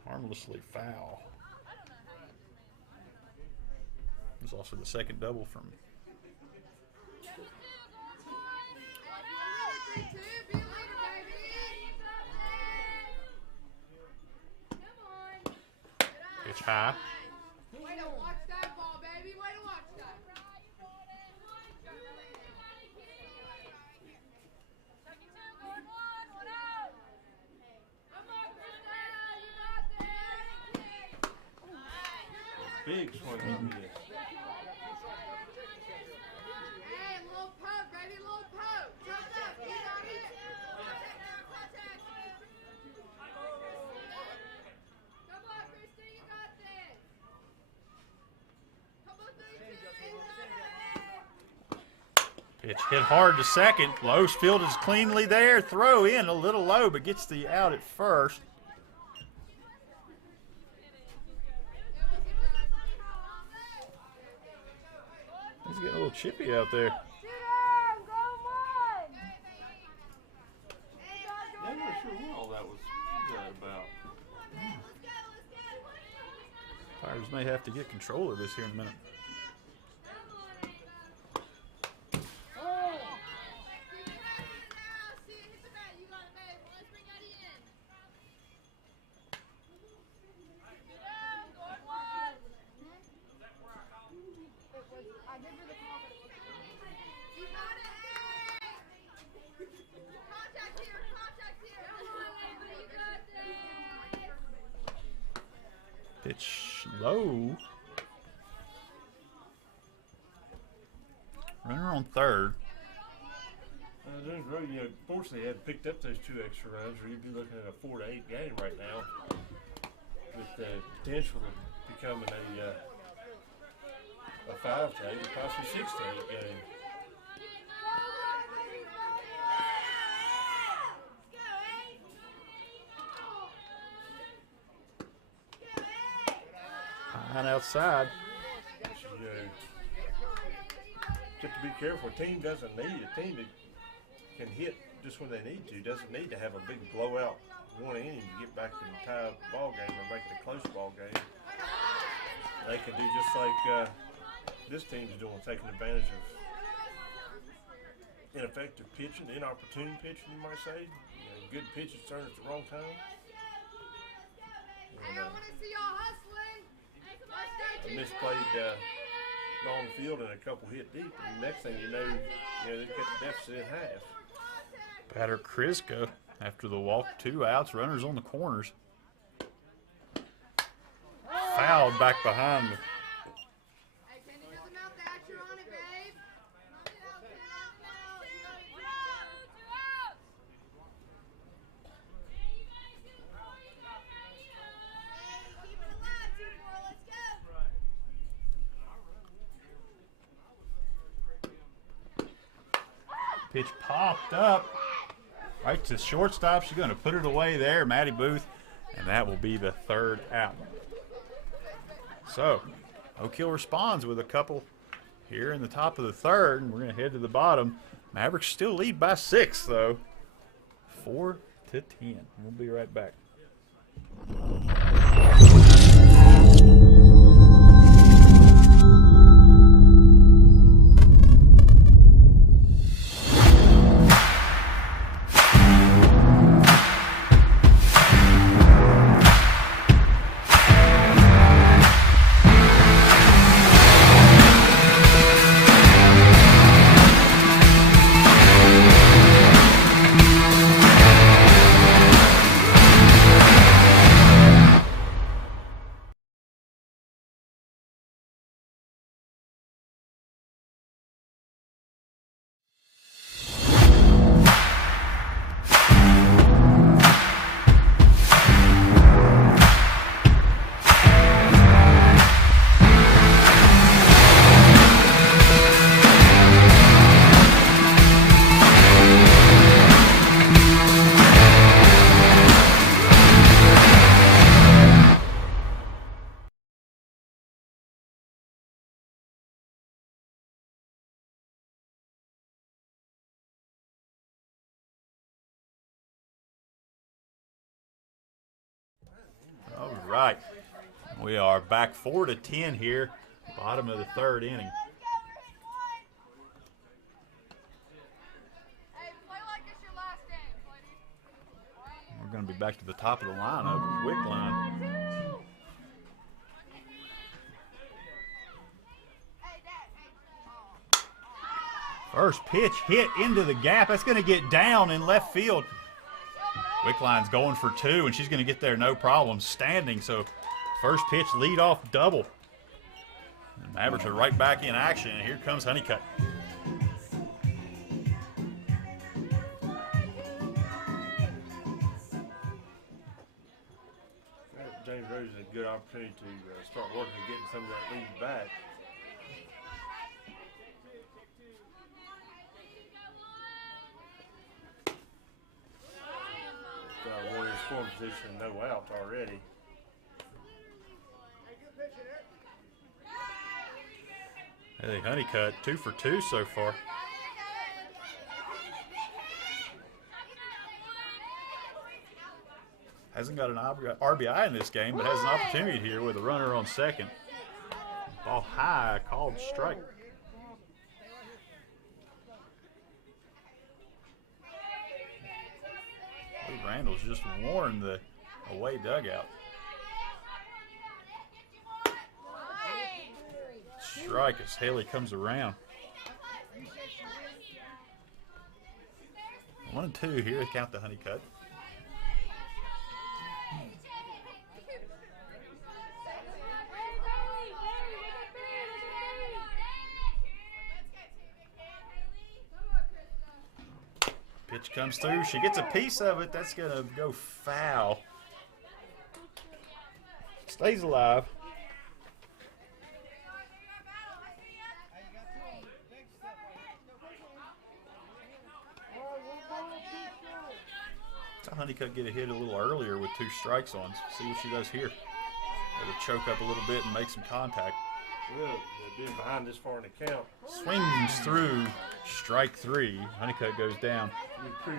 Harmlessly foul. There's also the second double from pitch high. Way to watch that ball, baby. Way to watch that. Big swing on this. Hey, little poke, baby, little poke. Jump up, you got it. Come on, Christy, you got this. Come on, 32. Pitch hit hard to second. Lowe's field is cleanly there. Throw in a little low, but gets the out at first. He's getting a little chippy out there. Yeah, I'm not sure what all that was about. Tigers may have to get control of this here in a minute. Pitch low. Runner on third. There's really, you know, fortunately, they had picked up those 2 extra runs, or you'd be looking at a 4-8 game right now, with the potential of becoming a 5-8, or possibly 6-8 game. Behind outside. You know, just to be careful. A team that can hit just when they need to, doesn't need to have a big blowout one inning to get back in the tie ball game or make it a close ball game. They can do just like this team's doing, taking advantage of ineffective pitching, inopportune pitching, you might say. You know, good pitches turn at the wrong time. Hey, I want to see y'all hustling. Let's go, And Chico. misplayed long field and a couple hit deep. And the next thing you know, they've got the deficit in half. Batter Kriska after the walk, 2 outs, runners on the corners. Fouled back behind the Hey, Kenny doesn't mount that. You're on it, babe. pitch popped up right to shortstop. She's going to put it away there, Maddie Booth, and that will be the 3rd out. So Oak Hill responds with a couple here in the top of the third, and we're going to head to the bottom. Mavericks still lead by 6, though. 4-10. We'll be right back. All right, we are back 4-10 here, bottom of the third inning. Hey, play like it's your last game, ladies. We're going to be back to the top of the lineup, Wickline. Hey, Dad. First pitch hit into the gap. That's going to get down in left field. Wickline's going for 2, and she's going to get there no problem, standing. So first pitch, leadoff double. The Mavericks are right back in action, and here comes Honeycutt. James Rose is a good opportunity to start working and getting some of that lead back. Warriors scoring position, no out already. Hey, Honeycutt, 2 for 2 so far. Hasn't got an RBI in this game, but has an opportunity here with a runner on second. Ball high, called strike. Lee Randall's just warned the away dugout. Strike as Haley comes around. 1-2 here, count the Honeycutt. Pitch comes through. She gets a piece of it. That's going to go foul. Stays alive. So Honeycutt get a hit a little earlier with 2 strikes on. See what she does here. Able to choke up a little bit and make some contact. Well, being behind this far in the count. Swings through, strike 3. Honeycutt goes down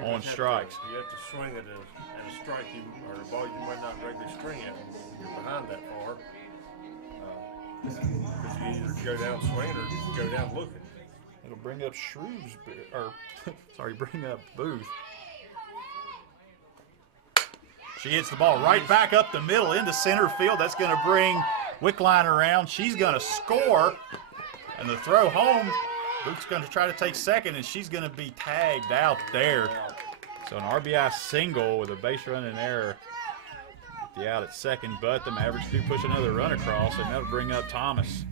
on strikes. You have to swing at a strike or a ball you might not regularly string at when you're behind that far. Because you either go down swinging or go down looking. It'll bring up Shrewsbury, or sorry, bring up Booth. She hits the ball right back up the middle into center field. That's going to bring Wickline around. She's going to score, and the throw home. Booth's going to try to take second, and she's going to be tagged out there. So an RBI single with a base running error. The out at second, but the Mavericks do push another run across, and that'll bring up Thomas.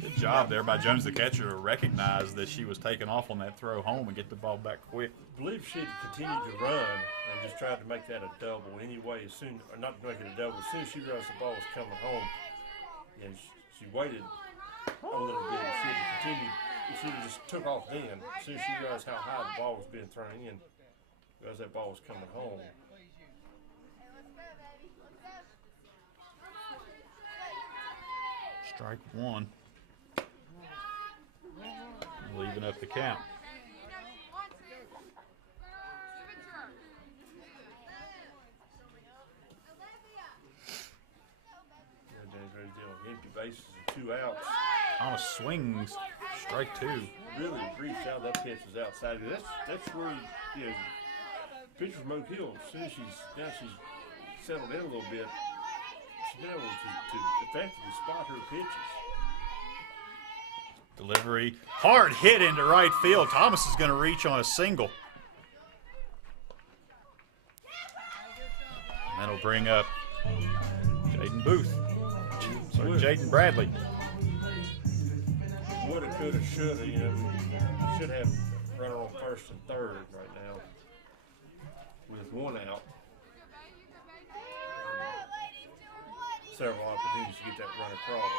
Good job there by Jones, the catcher, to recognize that she was taken off on that throw home and get the ball back quick. I believe she'd continued to run and just tried to make that a double anyway. Or not to make it a double. As soon as she realized the ball was coming home, and she waited a little bit. If she had continued, if she just took off then, as soon as she realized how high the ball was being thrown in, realized that ball was coming home. Strike one. Leaving up the count. Empty bases and 2 outs. Thomas swings. Strike two. Really reached out. That pitch was outside. That's where pitcher from Oak Hill. As soon as she's settled in a little bit, she's been able to effectively spot her pitches. Delivery. Hard hit into right field. Thomas is going to reach on a single. And that'll bring up Jaden Booth. Sorry, Jaden Bradley. Woulda, coulda, shoulda, should have runner on first and third right now with 1 out. Several opportunities to get that run across.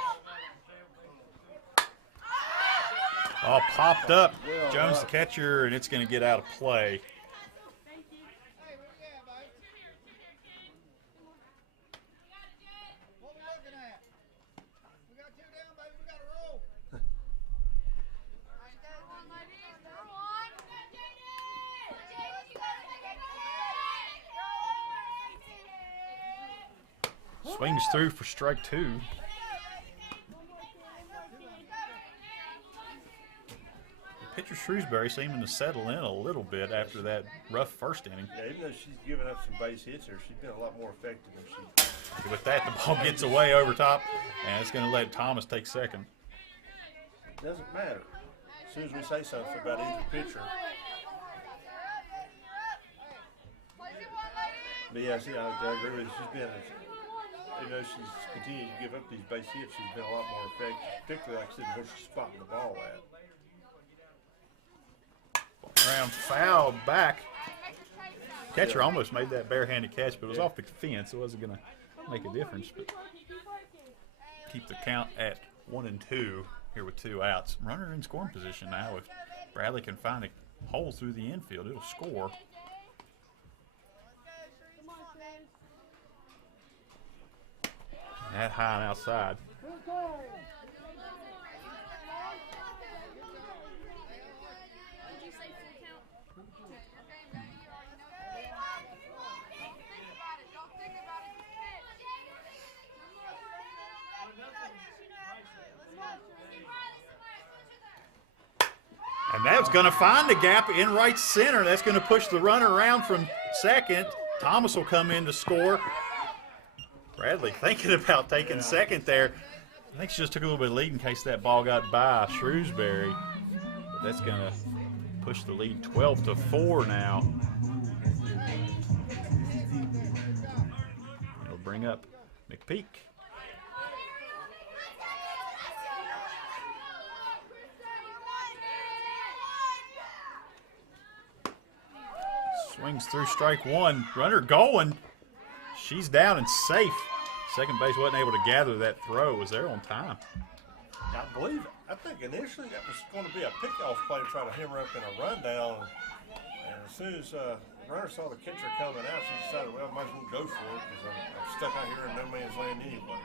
All popped up. Jones the catcher, and it's going to get out of play. Swings through for strike two. Pitcher Shrewsbury seeming to settle in a little bit after that rough first inning. Yeah, even though she's given up some base hits here, she's been a lot more effective than she. With that, the ball gets away over top, and it's going to let Thomas take second. Doesn't matter. As soon as we say something about either pitcher. But yeah, see, I agree with you. She's been, even though she's continued to give up these base hits, she's been a lot more effective, particularly, like I said, where she's spotting the ball at. Round foul back. Catcher almost made that barehanded catch, but it was off the fence. It wasn't going to make a difference. But keep the count at 1-2 here with 2 outs. Runner in scoring position now. If Bradley can find a hole through the infield, it'll score. That high and outside. And that's going to find the gap in right center. That's going to push the runner around from second. Thomas will come in to score. Bradley thinking about taking second there. I think she just took a little bit of lead in case that ball got by Shrewsbury. But that's going to push the lead 12-4 now. It'll bring up McPeak. Swings through strike one. Runner going. She's down and safe. Second base wasn't able to gather that throw. Was there on time. I believe it. I think initially that was going to be a pickoff play to try to hammer up in a rundown. And as soon as the runner saw the catcher coming out, she decided, well, I might as well go for it because I'm stuck out here in no man's land anyway.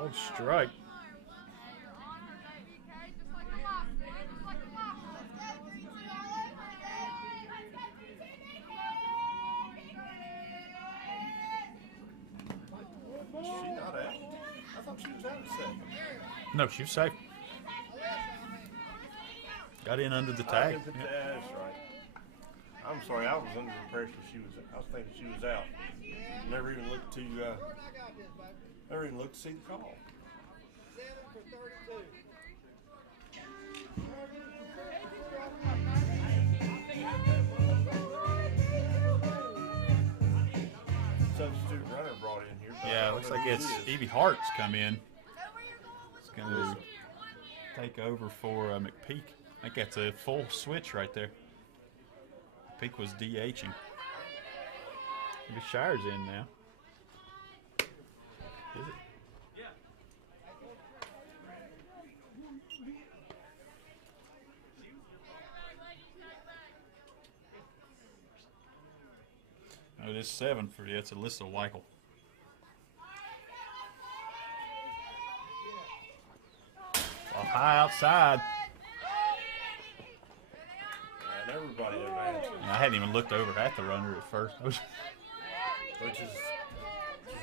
Old strike. No, she was safe. Got in under the tag. That's right. I'm sorry, I was under the impression I was thinking she was out. Never even looked to see the call. 7 for 32. Substitute runner brought in here. Yeah, looks like it's Evie Hart's come in. It's going to take over for McPeak. I think that's a full switch right there. McPeak was DHing. Maybe Shire's in now. Is it? it is 7 for you. It's Alyssa Weichel. Well, high outside. And everybody advances. I hadn't even looked over at the runner at first. Which is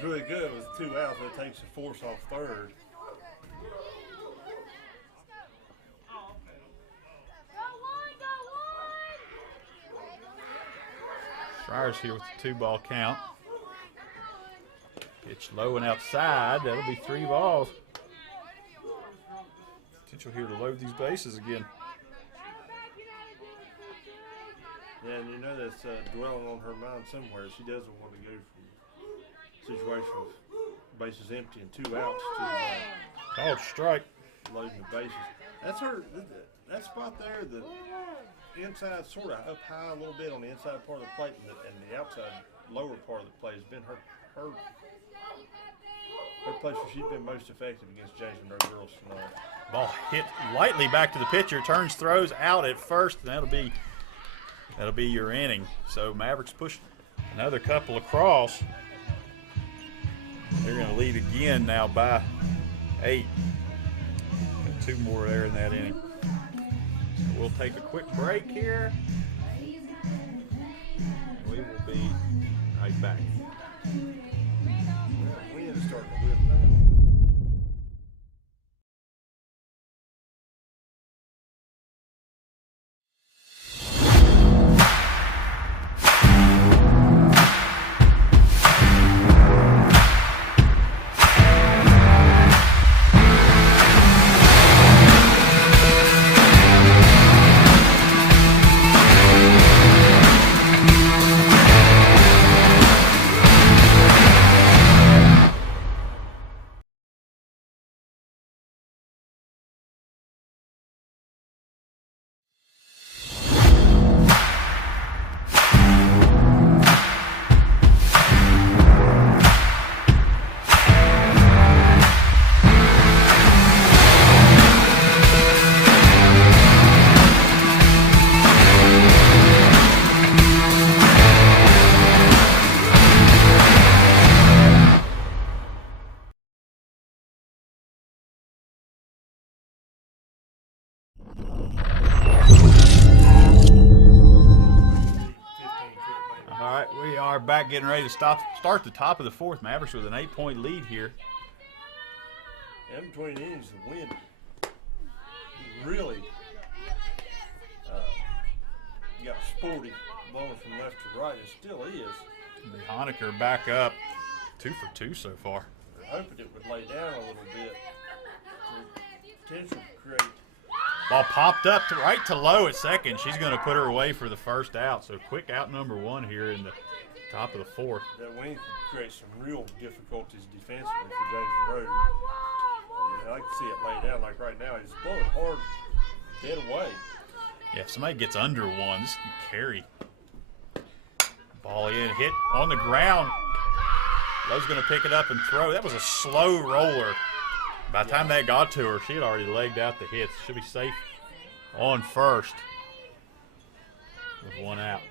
really good with 2 outs. It takes a force off third. Schreier's here with the 2-ball count. Pitch low and outside. That'll be 3 balls. Potential here to load these bases again. Yeah, and you know that's dwelling on her mind somewhere. She doesn't want to go from situation with bases empty and 2 outs to Called strike. loading the bases. That's her. That spot there, the inside sort of up high a little bit on the inside part of the plate, and the outside lower part of the plate has been her place where she's been most effective against James Monroe girls tonight. Ball hit lightly back to the pitcher. Turns, throws out at first, and that'll be your inning. So Mavericks push another couple across. They're going to lead again now by 8. Got 2 more there in that inning. So we'll take a quick break here. We will be right back. We need to start to whip that. All right, we are back getting ready to start the top of the 4th. Mavericks with an 8-point lead here. In between innings, the wind really got sporty, blowing from left to right. It still is. Honecker back up 2 for 2 so far. We're hoping it would lay down a little bit. Potential to create. Ball popped up right to low at second. She's going to put her away for the first out. So quick out number 1 here in the top of the 4th. That wind could create some real difficulties defensively for James Monroe. Yeah, I can see it lay down like right now. He's blowing hard, dead away. Yeah, if somebody gets under 1, this can carry. Ball in, hit on the ground. Lowe's going to pick it up and throw. That was a slow roller. By the time that got to her, she had already legged out the hits. She'll be safe on first with 1 out.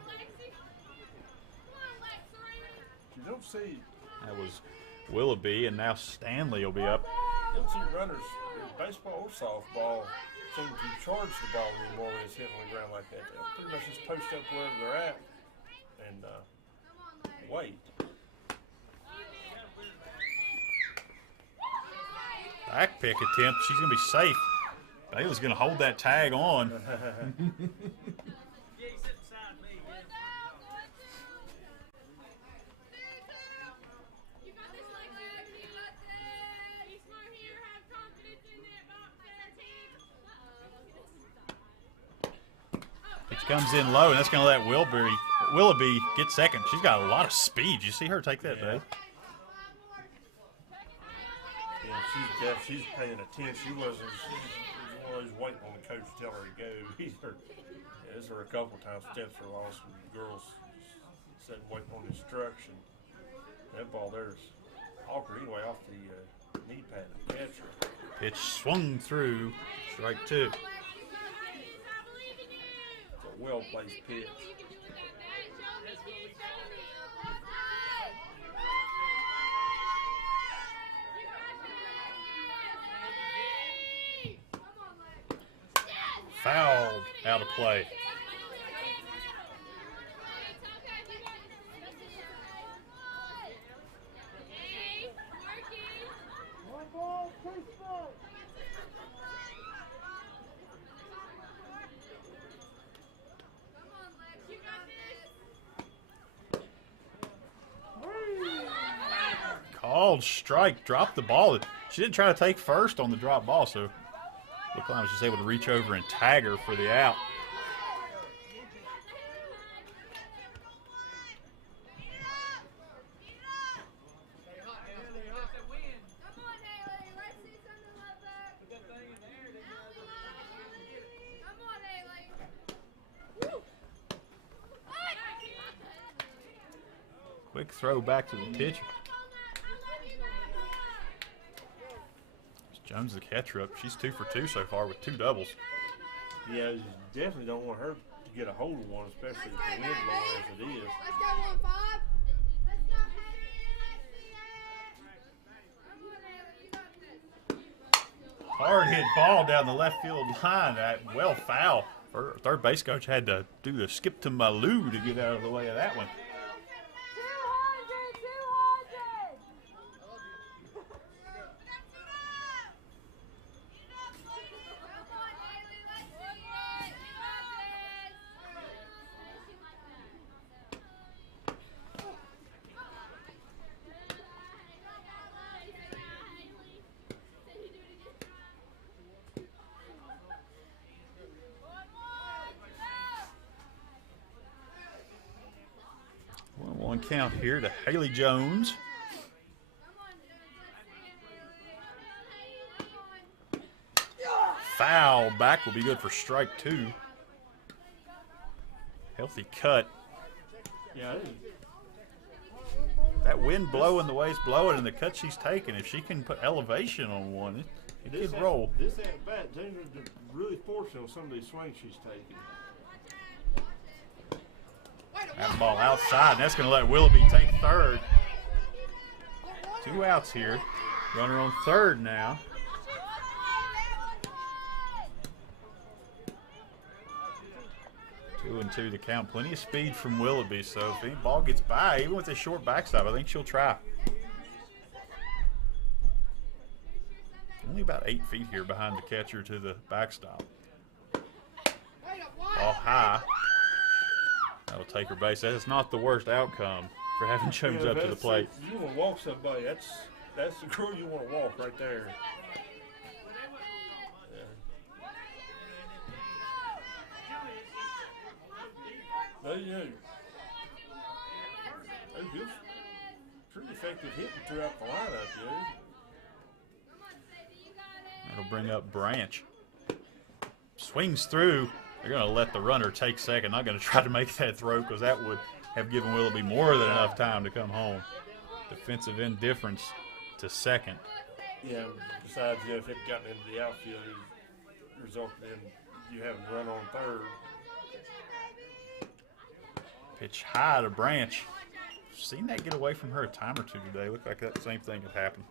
You don't see. That was Willoughby, and now Stanley will be up. You don't see runners in baseball or softball seem to charge the ball anymore when it's hitting on the ground like that. They'll pretty much just post up wherever they're at and wait. Back pick attempt. She's going to be safe. Bailey's going to hold that tag on. Pitch comes in low, and that's going to let Willoughby get second. She's got a lot of speed. You see her take that, Dave? Yeah, she's paying attention. She was one of those waiting on the coach to tell her to go. There's her a couple times steps her lost when the girls said waiting on instruction. That ball there's awkward anyway off the knee pad of the catcher. Pitch swung through, strike 2. It's a well-placed pitch. Fouled out of play. One ball, two strikes. Come on, Lex. You got this. Called strike. Dropped the ball. She didn't try to take first on the drop ball, so Beckley was just able to reach over and tag her for the out. Come on, Haley. Let's see something like that. Come on, Haley. Woo. Quick throw back to the pitcher. Jones the catcher up. She's 2 for 2 so far with 2 doubles. Yeah, you definitely don't want her to get a hold of one, especially if the wind blowing as it is. Let's go 1-5. Let's go, Haley. Let's see it. Come on, Haley. You got this. Hard hit ball down the left field line. That well foul. Her third base coach had to do the skip to Malou to get out of the way of that one. 1-1 count here to Haley Jones. Foul back will be good for strike 2. Healthy cut. Yeah, it is. That wind blowing the way it's blowing and the cut she's taking, if she can put elevation on one, it could roll. This at bat, Ginger's really fortunate on some of these swings she's taking. That ball outside, and that's going to let Willoughby take third. 2 outs here. Runner on third now. 2-2 to count. Plenty of speed from Willoughby, so if any ball gets by, even with a short backstop, I think she'll try. Only about 8 feet here behind the catcher to the backstop. Ball high. That'll take her base. That is not the worst outcome for having Jones up to the plate. You want to walk somebody. That's the girl you want to walk right there. No, you know, pretty effective hitting throughout the lineup, dude. That'll bring up Branch. Swings through. They're going to let the runner take second. Not going to try to make that throw because that would have given Willoughby more than enough time to come home. Defensive indifference to second. Yeah, besides, if it had gotten into the outfield, it resulted in you having to run on third. Pitch high to Branch. Seen that get away from her a time or two today. Looked like that same thing had happened.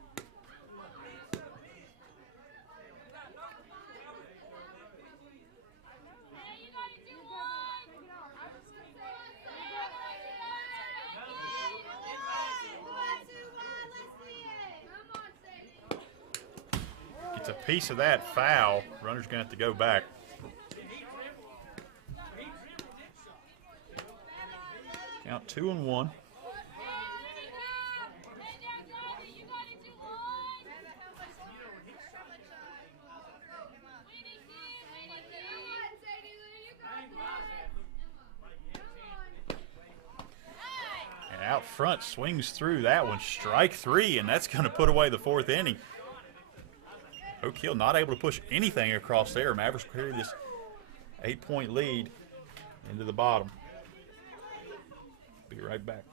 Gets a piece of that foul. Runner's going to have to go back. Count 2-1. And out front, swings through that one. Strike 3, and that's going to put away the 4th inning. Oak Hill not able to push anything across there. Mavericks carry this 8-point lead into the bottom. Be right back.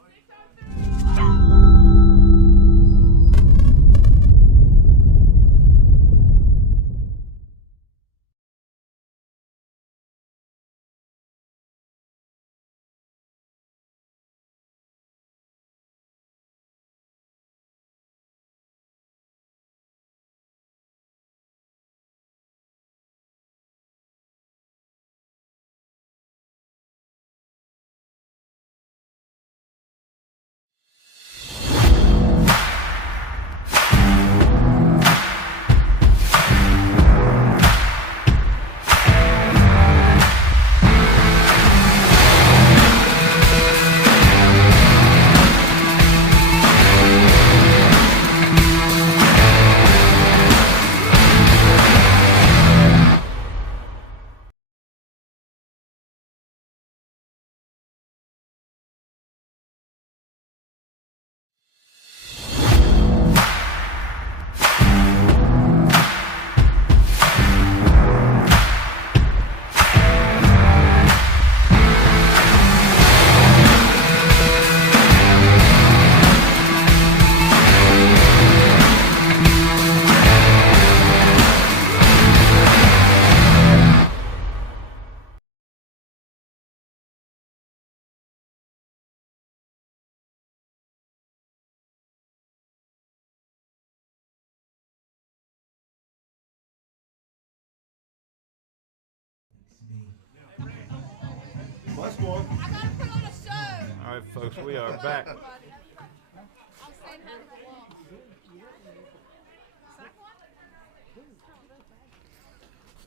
Last one. I gotta put on a show. All right, folks, we are back. I'm saying hi to the wall.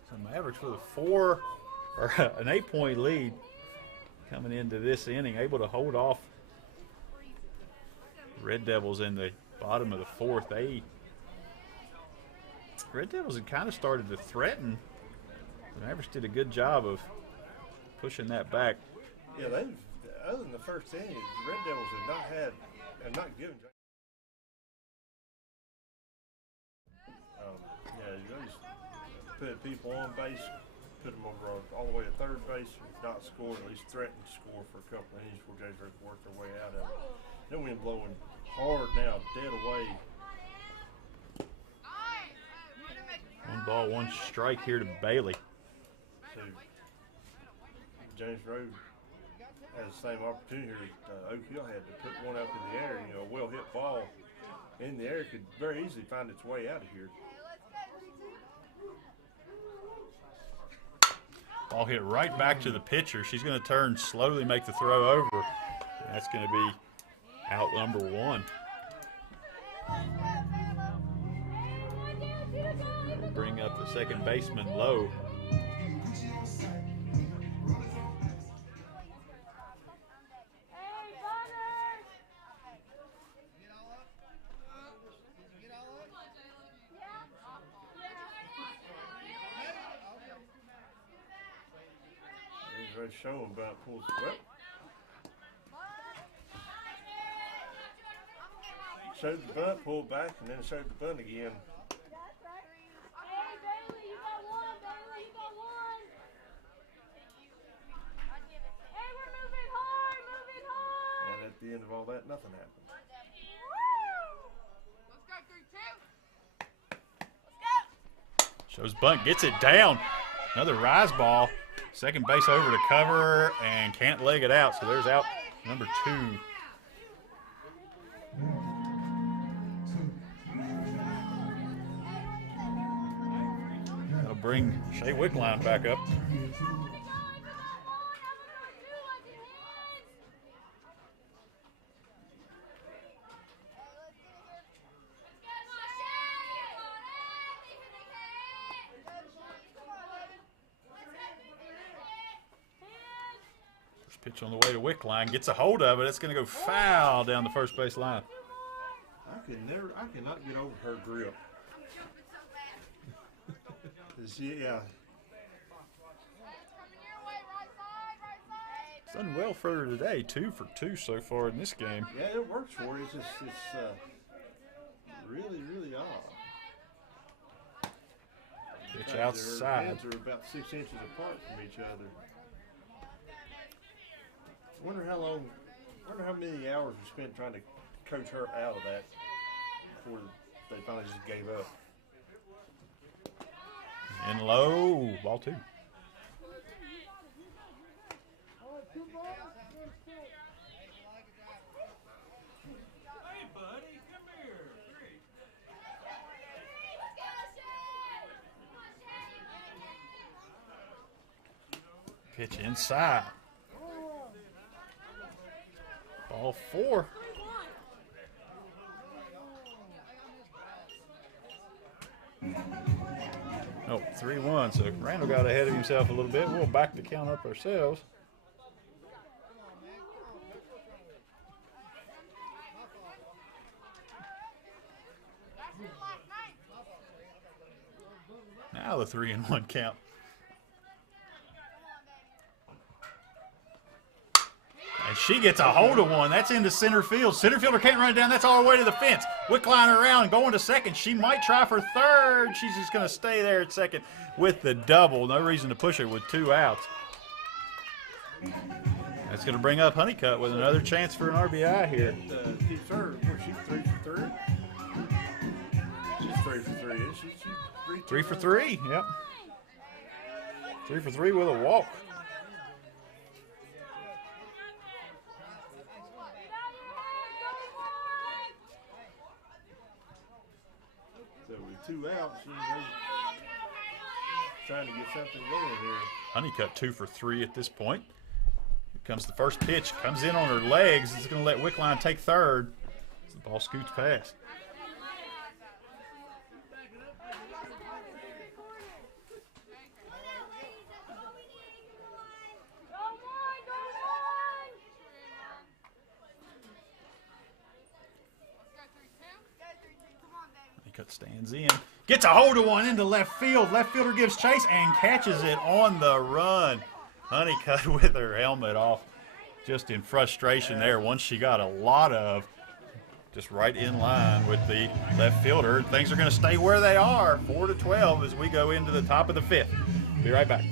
So Mavericks with an 8-point lead coming into this inning, able to hold off Red Devils in the bottom of the fourth. Red Devils had kind of started to threaten. The Mavericks did a good job of pushing that back. Yeah, they've, other than the first inning, the Red Devils have not given. Yeah, you just put people on base, put them over all the way to third base, if not score, at least threaten to score for a couple of innings before Jays work their way out of it. Then wind blowing hard now, dead away. 1 ball, 1 strike here to Bailey. So James Road has the same opportunity here that Oak Hill had to put one up in the air. You know, a well-hit ball in the air could very easily find its way out of here. Ball hit right back to the pitcher. She's going to turn, slowly make the throw over. And that's going to be out number 1. Bring up the second baseman low. Showing about pulls well. Showed the bunt, pulled back, and then showed the bunt again. And at the end of all that, nothing happened. Shows bunt, gets it down. Another rise ball. Second base over to cover and can't leg it out. So there's out number 2. That'll bring Shea Wickline back up. Pitch on the way to Wickline, gets a hold of it. It's going to go foul down the first base line. I cannot get over her grip. Yeah. It's done well for her today. 2 for 2 so far in this game. Yeah, it works for her. It's just really, really odd. Pitch outside. Her hands are about 6 inches apart from each other. Wonder how many hours we spent trying to coach her out of that before they finally just gave up. In low, ball 2. Pitch inside. Ball 4. Oh, 3-1. So Randall got ahead of himself a little bit. We'll back the count up ourselves. Now the 3-1 count. And she gets a hold of one. That's into center field. Center fielder can't run it down. That's all the way to the fence. Wickline around, going to second. She might try for third. She's just going to stay there at second with the double. No reason to push her with 2 outs. That's going to bring up Honeycutt with another chance for an RBI here. Keeps her. She's 3 for 3. She's 3 for 3. Is she? She's 3 for 3. Yep. 3 for 3 with a walk. So with 2 outs, trying to get something going here. Honeycutt 2 for 3 at this point. Here comes the first pitch. Comes in on her legs. It's going to let Wickline take third. The ball scoots past. Honeycutt stands in. Gets a hold of one into left field. Left fielder gives chase and catches it on the run. Honeycutt with her helmet off, just in frustration there. Once she got a lot of, just right in line with the left fielder. Things are going to stay where they are, 4-12 as we go into the top of the 5th. Be right back.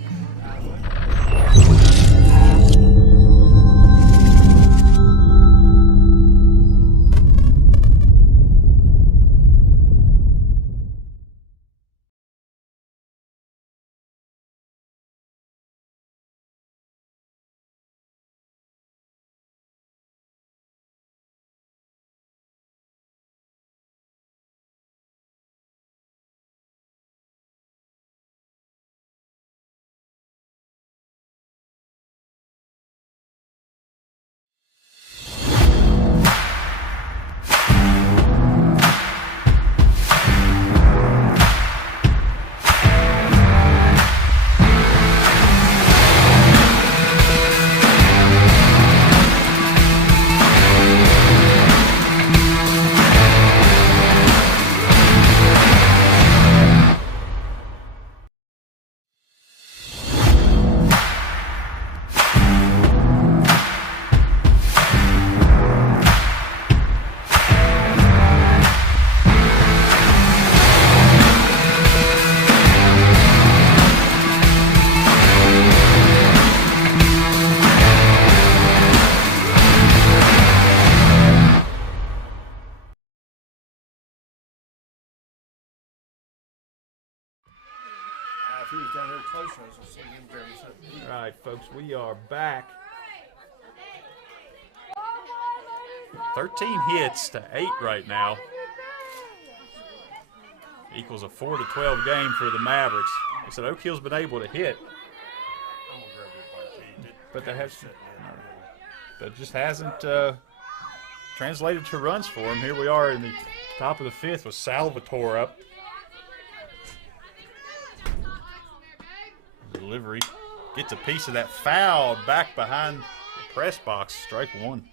If he was down here closer, I was seeing him during something. All right, folks, we are back. 13 hits to 8 right now. Equals a 4-12 game for the Mavericks. I said Oak Hill's been able to hit, I'm gonna grab your bite. but that just hasn't translated to runs for him. Here we are in the top of the 5th with Salvatore up. Delivery gets a piece of that foul back behind the press box. Strike one.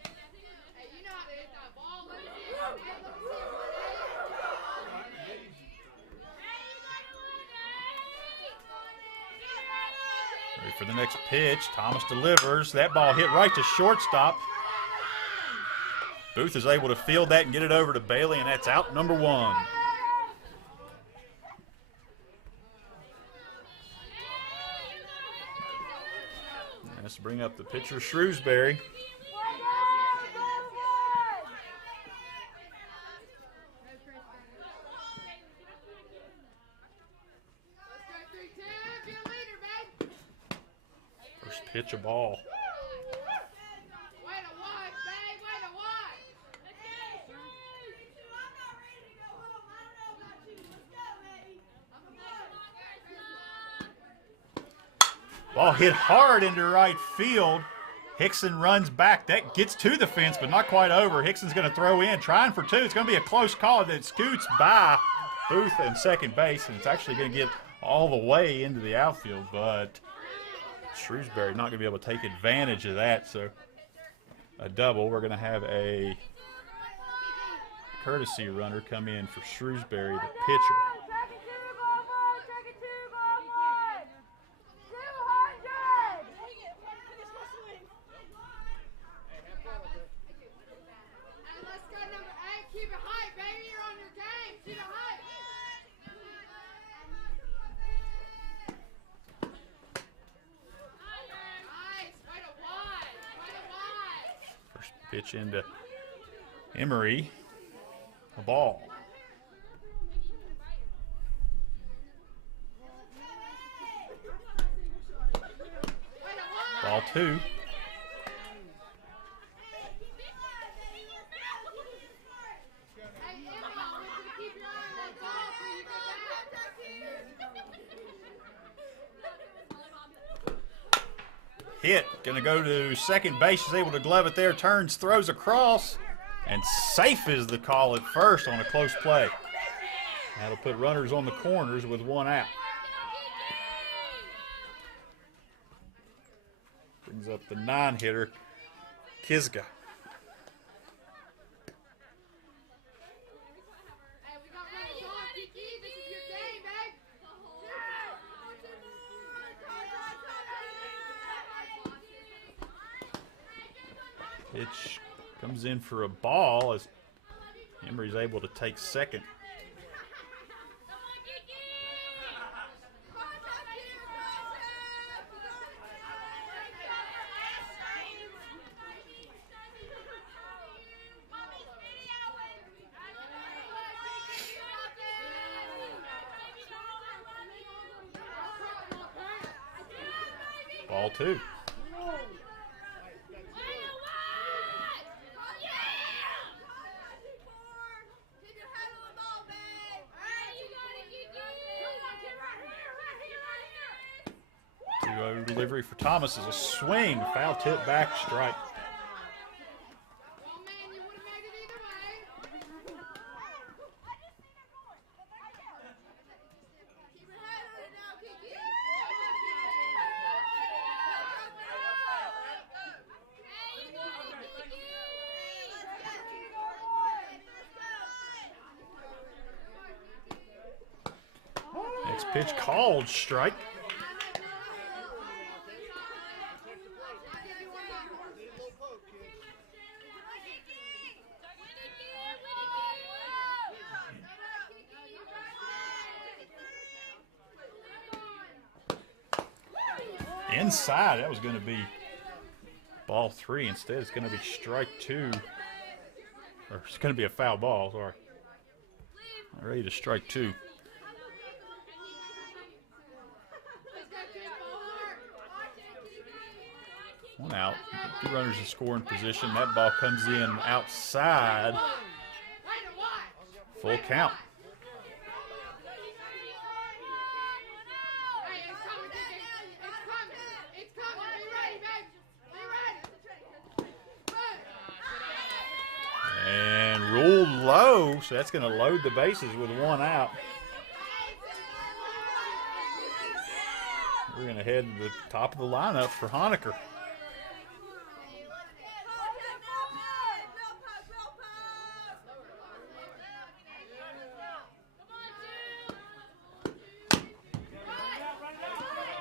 Ready for the next pitch. Thomas delivers. That ball hit right to shortstop. Booth is able to field that and get it over to Bailey, and that's out number 1. Let's bring up the pitcher, Shrewsbury. First pitch, a ball. Ball hit hard into right field. Hickson runs back. That gets to the fence, but not quite over. Hickson's going to throw in, trying for 2. It's going to be a close call that scoots by Booth and second base, and it's actually going to get all the way into the outfield, but Shrewsbury not going to be able to take advantage of that. So a double. We're going to have a courtesy runner come in for Shrewsbury, the pitcher. Pitch into Emery, a ball. Ball 2. hit. Going to go to second base. She's able to glove it there. Turns, throws across. And safe is the call at first on a close play. That'll put runners on the corners with 1 out. Brings up the 9-hitter, Kizga. Pitch comes in for a ball as Emery's able to take second. Ball 2. Delivery for Thomas is a swing, foul tip back, strike. Next pitch called, strike. Inside, that was going to be ball 3. Instead, it's going to be strike 2. Or it's going to be a foul ball, sorry. Ready to strike 2. One out. 2 runners in scoring position. That ball comes in outside. Full count. And ruled low, so that's going to load the bases with 1 out. We're going to head to the top of the lineup for Honaker.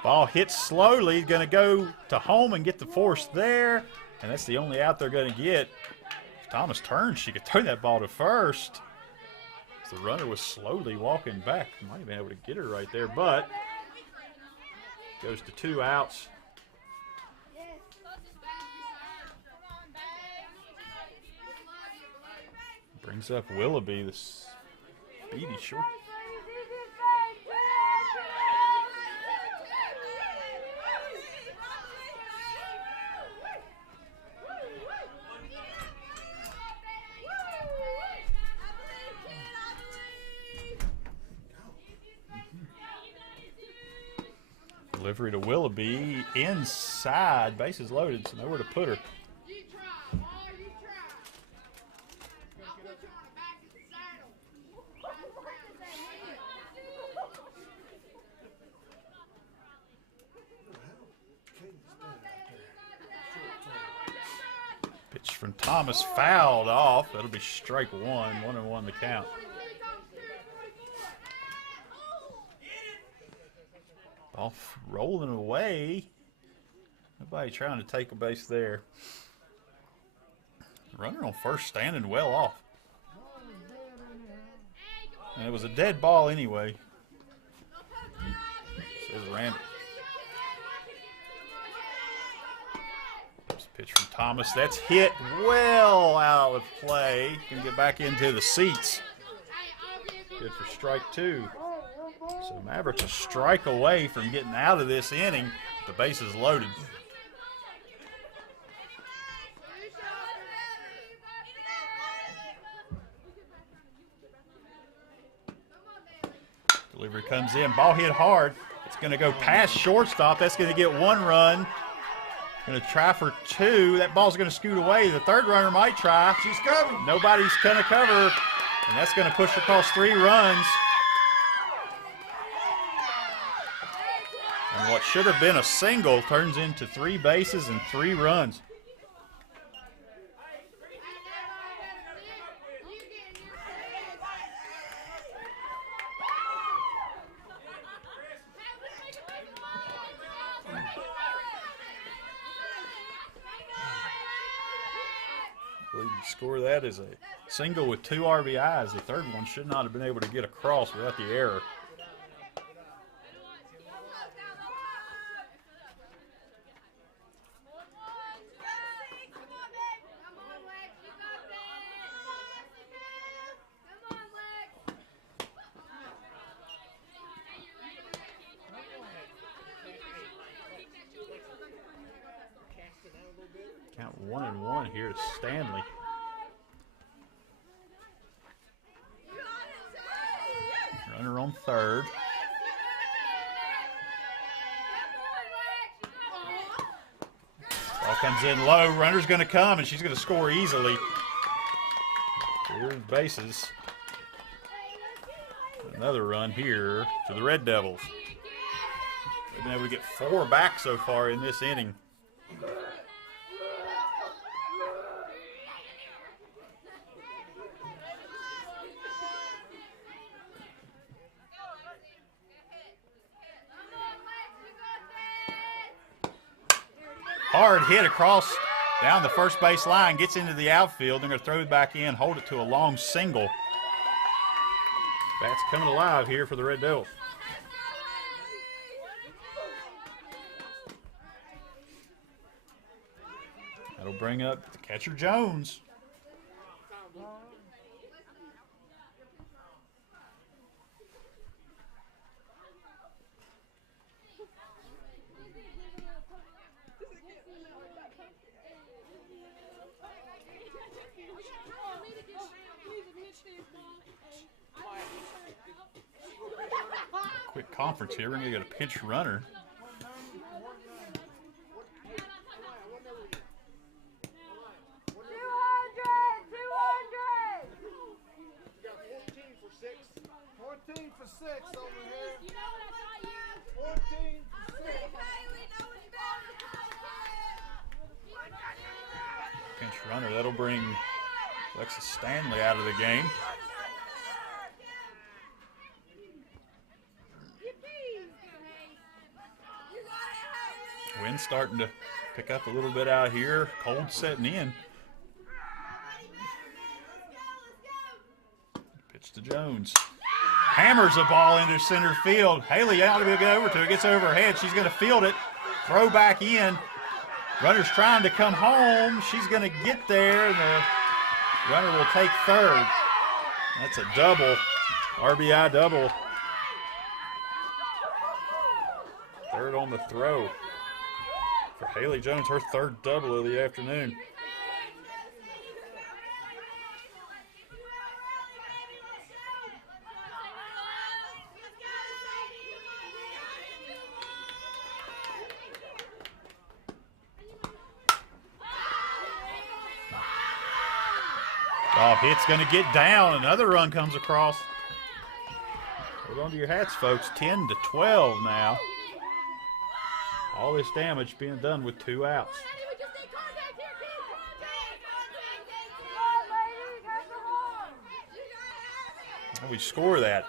Ball hits slowly, going to go to home and get the force there, and that's the only out they're going to get. If Thomas turns, she could throw that ball to first. The runner was slowly walking back. Might have been able to get her right there, but goes to 2 outs. Brings up Willoughby, the speedy short. Delivery to Willoughby, inside, bases loaded, so nowhere to put her. Pitch from Thomas, fouled off. That'll be strike 1, 1-1 the count. Off rolling away. Nobody trying to take a base there. Runner on first standing well off. And it was a dead ball anyway. Says Randy. Pitch from Thomas. That's hit well out of play. Can get back into the seats. Good for strike 2. So Mavericks a strike away from getting out of this inning. The base is loaded. Delivery comes in. Ball hit hard. It's going to go past shortstop. That's going to get 1 run. Going to try for 2. That ball's going to scoot away. The third runner might try. She's coming. Nobody's going to cover, and that's going to push across 3 runs. And what should have been a single turns into 3 bases and 3 runs. Leading score of that is a single with 2 RBIs. The third one should not have been able to get across without the error. Count 1-1 here to Stanley. Runner on third. Ball comes in low. Runner's going to come, and she's going to score easily. Clear bases. Another run here to the Red Devils. They've been able to get 4 back so far in this inning. Hard hit across down the first base line, gets into the outfield. They're going to throw it back in, hold it to a long single. Bats coming alive here for the Red Devils. That'll bring up the catcher Jones. Quick conference here. We're going to get a pinch runner. Pinch runner. That'll bring Alexis Stanley out of the game. Wind's starting to pick up a little bit out here. Cold setting in. Pitch to Jones. Hammers the ball into center field. Haley out to get over to it. Gets over her head. She's going to field it. Throw back in. Runner's trying to come home. She's going to get there. The runner will take third. That's a double. RBI double. Third on the throw for Haley Jones, her third double of the afternoon. Off hit's going to get down. Another run comes across. Hold on to your hats, folks. 10-12 now. All this damage being done with 2 outs. We score that.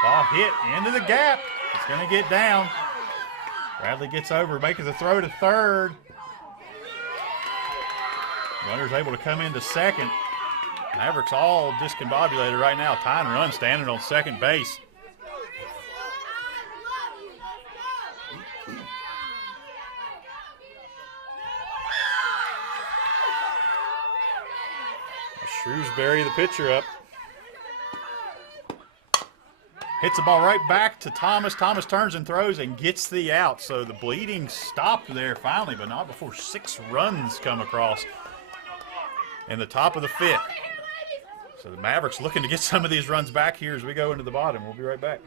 Ball hit into the gap. It's going to get down. Bradley gets over, making the throw to third. Runner's able to come into second. Mavericks all discombobulated right now. Tying run standing on second base. Shrewsbury, the pitcher, up. Hits the ball right back to Thomas. Thomas turns and throws and gets the out. So the bleeding stopped there finally, but not before 6 runs come across in the top of the 5th. So the Mavericks looking to get some of these runs back here as we go into the bottom. We'll be right back.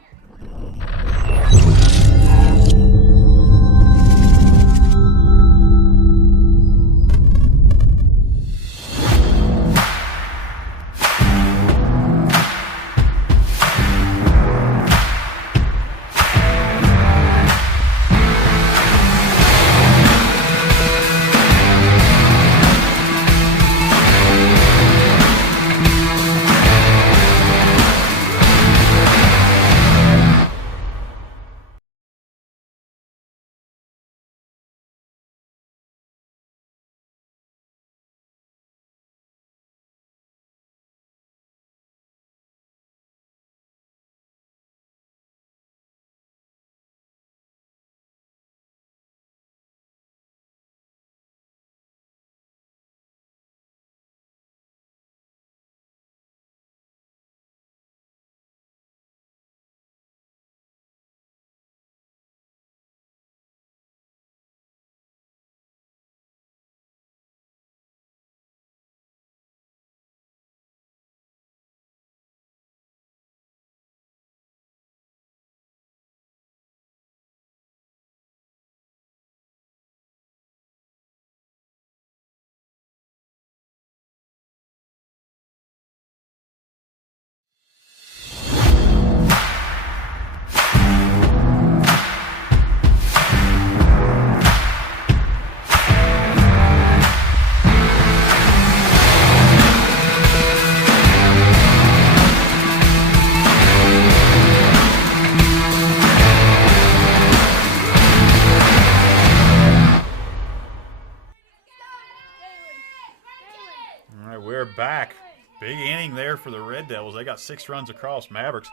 We're back. Big inning there for the Red Devils. They got 6 runs across. Mavericks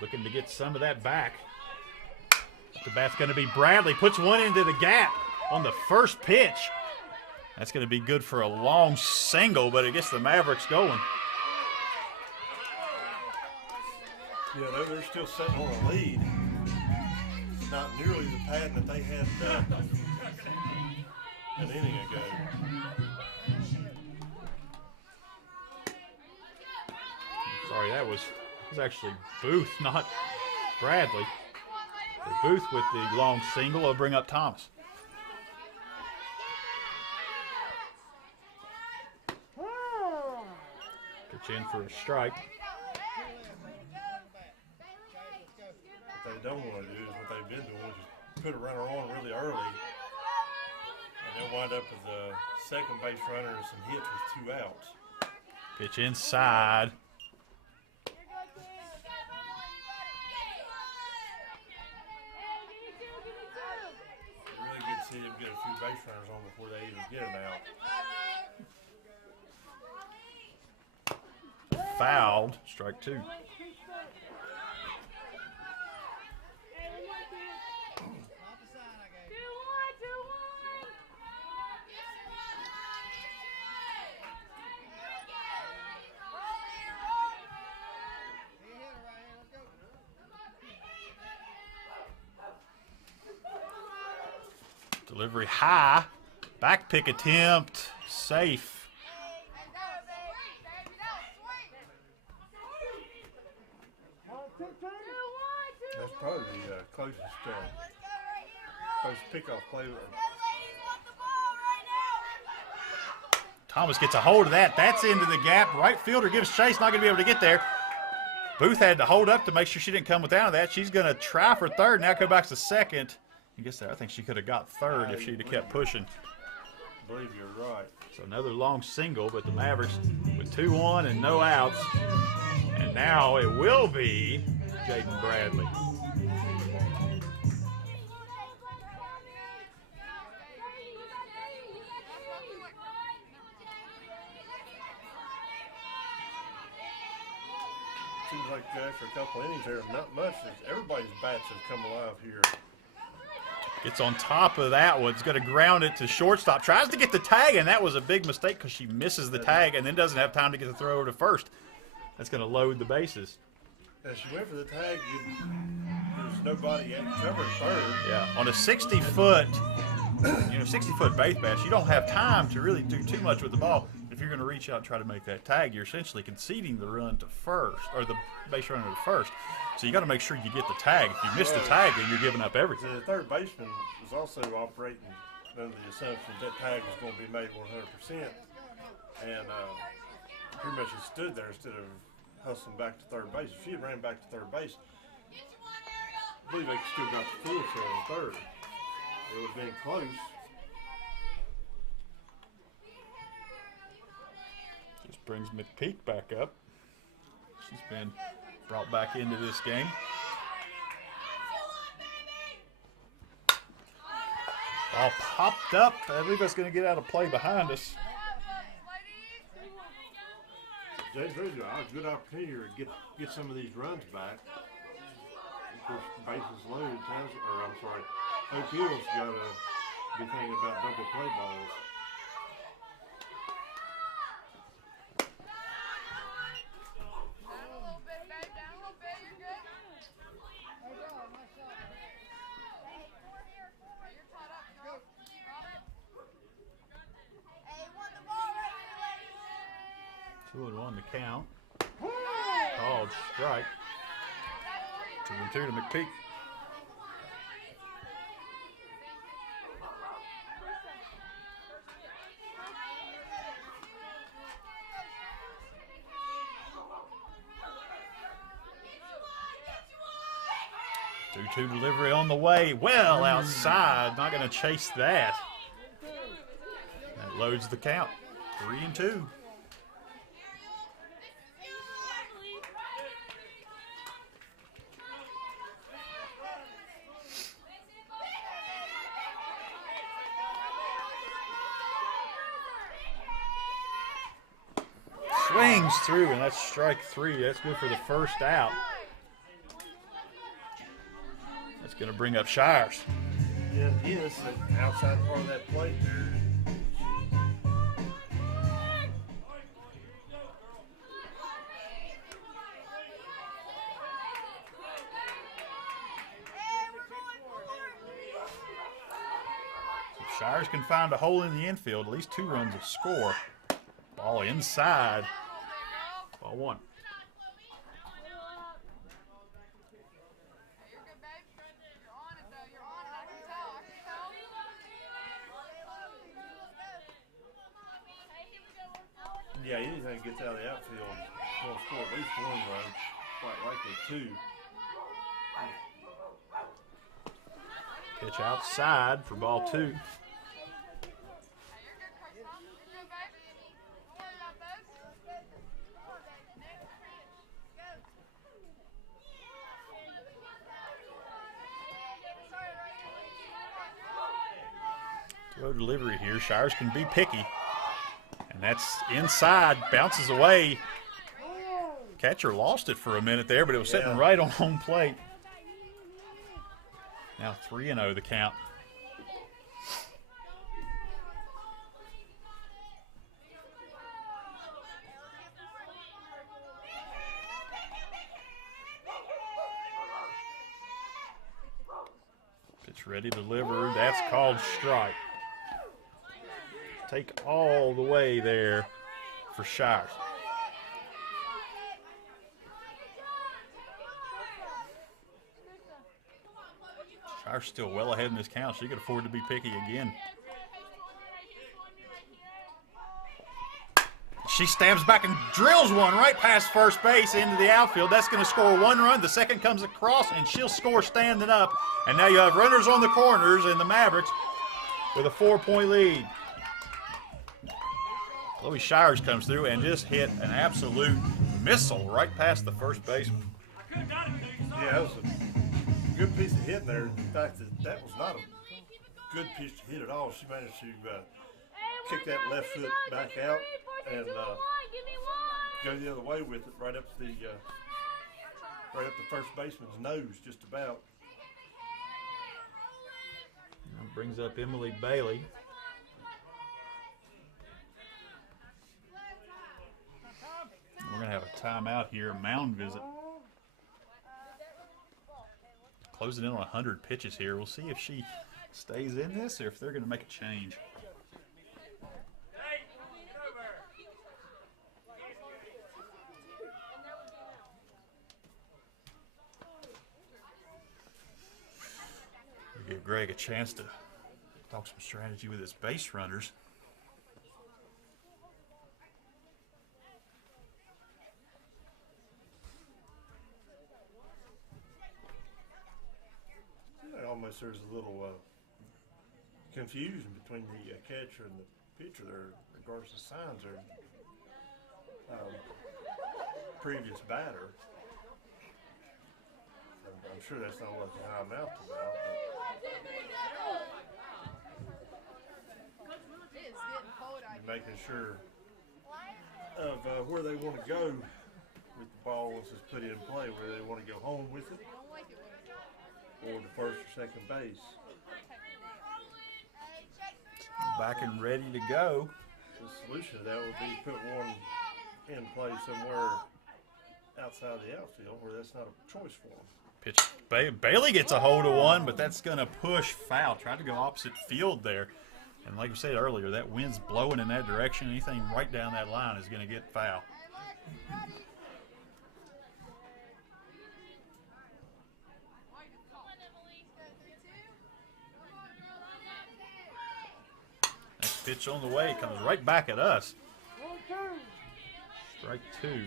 looking to get some of that back. The bat's going to be Bradley. Puts one into the gap on the first pitch. That's going to be good for a long single, but it gets the Mavericks going. Yeah, they're still sitting on a lead. Not nearly the pattern that they had an inning ago. Sorry, that was actually Booth, not Bradley. Booth with the long single will bring up Thomas. Pitch in for a strike. What they don't want to do is what they've been doing, is put a runner on really early, and they'll wind up with a second base runner and some hits with 2 outs. Pitch inside. See them get a few base runners on before they even get an out. Fouled. Strike 2. Delivery high. Back pick attempt. Safe. That's probably the closest pickoff play. Thomas gets a hold of that. That's into the gap. Right fielder gives chase. Not going to be able to get there. Booth had to hold up to make sure she didn't come without that. She's going to try for third. Now go back to second. I guess I think she could have got third if she'd have kept pushing. I believe you're right. So another long single, but the Mavericks with 2-1 and no outs. And now it will be Jaden Bradley. Seems like after a couple innings there, not much. Everybody's bats have come alive here. Gets on top of that one. It's going to ground it to shortstop. Tries to get the tag, and that was a big mistake because she misses the tag and then doesn't have time to get the throw over to first. That's going to load the bases. As she went for the tag, there's nobody covering third. Yeah, on a 60-foot, 60-foot base pass, you don't have time to really do too much with the ball. If you're going to reach out and try to make that tag, you're essentially conceding the run to first, or the base runner to first. So you got to make sure you get the tag. If you miss the tag, then you're giving up everything. The third baseman was also operating under the assumption that tag was going to be made 100%, and pretty much he stood there instead of hustling back to third base. If she had ran back to third base, I believe they still got the full throw on third. It would have been close. Just brings McPeak back up. She's been brought back into this game. Ball popped up. I believe that's going to get out of play behind us. James Reed, a good opportunity to get some of these runs back. Of course, bases loaded. Oak Hill's got to be thinking about double play balls. Two and one to count. Called strike. 2-2 to McPeak. Two delivery on the way. Well outside. Not going to chase that. That loads the count. 3-2. Swings through, and that's strike three. That's good for the first out. That's going to bring up Shires. Yeah, he is the outside part of that plate. If Shires can find a hole in the infield, at least 2 runs will score. Ball inside. Ball one. Yeah, anything gets out of the outfield will score at least 1 run, quite likely 2. Pitch outside for ball 2. Throw delivery here. Shires can be picky. And that's inside, bounces away. Catcher lost it for a minute there, but it was sitting right on home plate. Now 3-0 the count. Pitch ready to deliver. That's called strike. Take all the way there for Shires. Shires still well ahead in this count. She could afford to be picky again. She stabs back and drills one right past first base into the outfield. That's going to score 1 run. The second comes across, and she'll score standing up. And now you have runners on the corners and the Mavericks with a 4-point lead. Chloe Shires comes through and just hit an absolute missile right past the first baseman. Yeah, that was a good piece of hitting there. In fact, that was not a good pitch to hit at all. She managed to kick that left foot back out and go the other way with it, right up the first baseman's nose, just about. That brings up Emily Bailey. We're going to have a timeout here, a mound visit. closing in on 100 pitches here. We'll see if she stays in this or if they're going to make a change. We'll give Greg a chance to talk some strategy with his base runners. Almost there's a little confusion between the catcher and the pitcher there in regards to signs or previous batter. I'm sure that's not what the high mouth about. But making sure of where they want to go with the ball once it's put in play, whether they want to go home with it or the first or second base. Back and ready to go. The solution to that would be put one in play somewhere outside the outfield where that's not a choice for them. Pitch. Bailey gets a hold of one, but that's going to push foul. Tried to go opposite field there. And like you said earlier, that wind's blowing in that direction. Anything right down that line is going to get foul. Next pitch on the way comes right back at us. Strike two.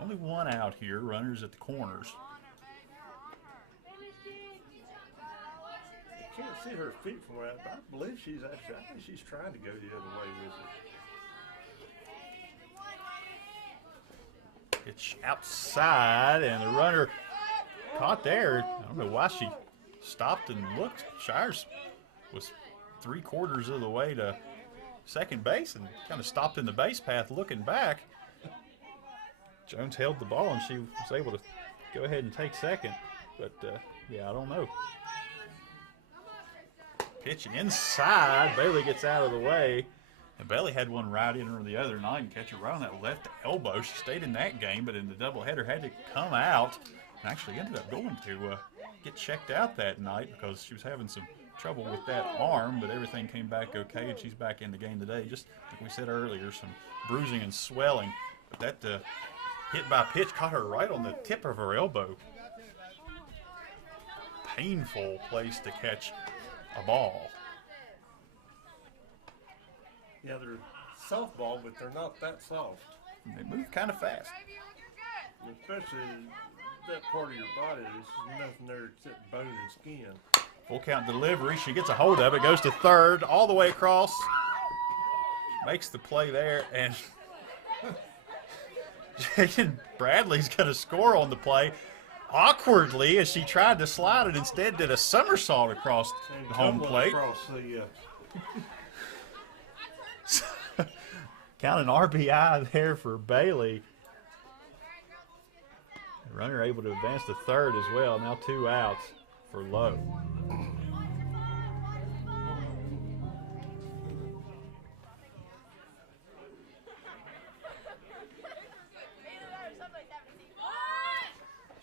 Only one out here, runners at the corners. I can't see her feet from where but I believe I think she's trying to go the other way with it. Pitch outside, and the runner caught there. I don't know why she stopped and looked. Shires was 3/4 of the way to second base and kind of stopped in the base path looking back. Jones held the ball, and she was able to go ahead and take second. But, yeah, I don't know. Pitch inside. Bailey gets out of the way. And Bailey had one right in or the other night and catch her right on that left elbow. She stayed in that game, but in the doubleheader had to come out and actually ended up going to get checked out that night because she was having some trouble with that arm, but everything came back okay, and she's back in the game today. Just like we said earlier, some bruising and swelling. But that hit by pitch caught her right on the tip of her elbow. Painful place to catch a ball. Yeah, they're softball, but they're not that soft. And they move kind of fast. Especially that part of your body, there's nothing there except bone and skin. Full count delivery. She gets a hold of it, goes to third, all the way across. Makes the play there, and Jaden Bradley's going to score on the play. Awkwardly, as she tried to slide it, instead did a somersault across the home plate. Count an RBI there for Bailey. The runner able to advance to third as well. Now 2 outs for Lowe.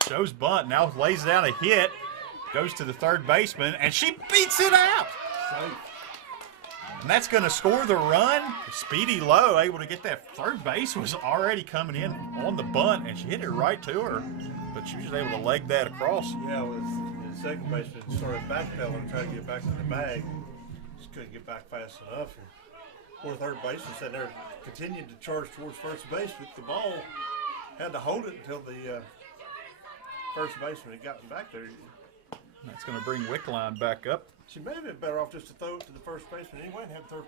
Shows bunt, now lays down a hit, goes to the third baseman, and she beats it out. And that's going to score the run. Speedy Lowe able to get that third base, was already coming in on the bunt, and she hit it right to her. But she was able to leg that across. Yeah, the second baseman started backpedaling, trying to get back in the bag. Just couldn't get back fast enough. And poor third baseman sitting there, continued to charge towards first base with the ball. Had to hold it until the first baseman had gotten back there. That's going to bring Wickline back up. She may have been better off just to throw it to the first baseman anyway and have the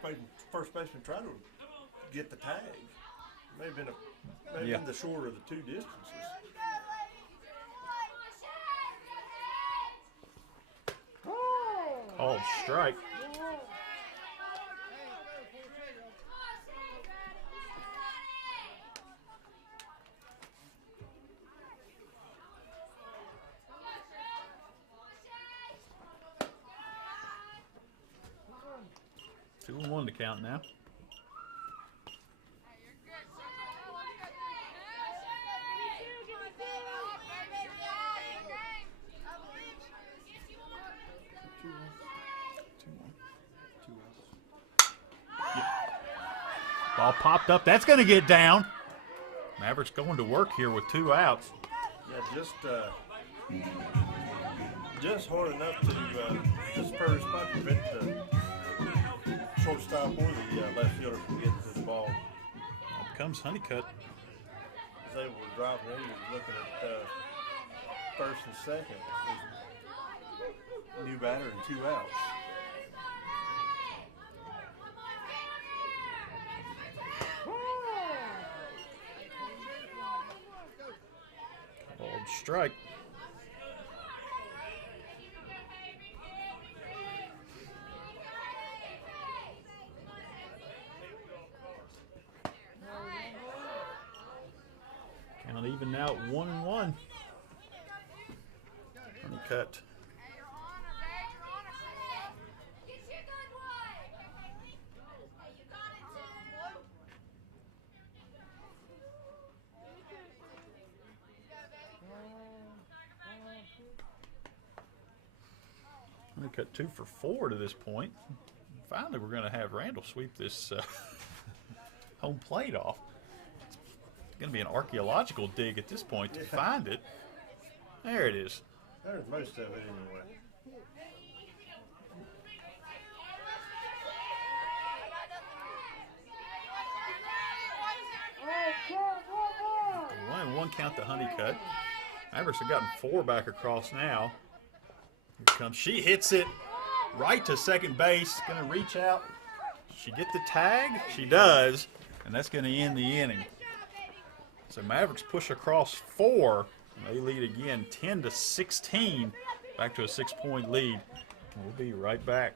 first baseman try to get the tag. May have been been the shorter of the two distances. Called strike. Two and one to count now. Ball popped up. That's going to get down. Mavericks going to work here with 2 outs. Yeah, just hard enough to spur his spot to prevent the shortstop or the left fielder from getting to the ball. Up comes Honeycutt. As they were dropping in, he was looking at first and second. New batter and 2 outs. Called strike. Count even now at 1-1. Honeycutt. Honeycutt 2 for 4 to this point. Finally, we're going to have Randall sweep this home plate off. It's going to be an archaeological dig at this point to find it. There it is. There's most of it anyway. One count to Honeycutt. Mavericks have gotten 4 back across now. Here comes, she hits it right to second base. Going to reach out. She get the tag? She does, and that's going to end the inning. So Mavericks push across 4. And they lead again 10-16, back to a 6-point lead. We'll be right back.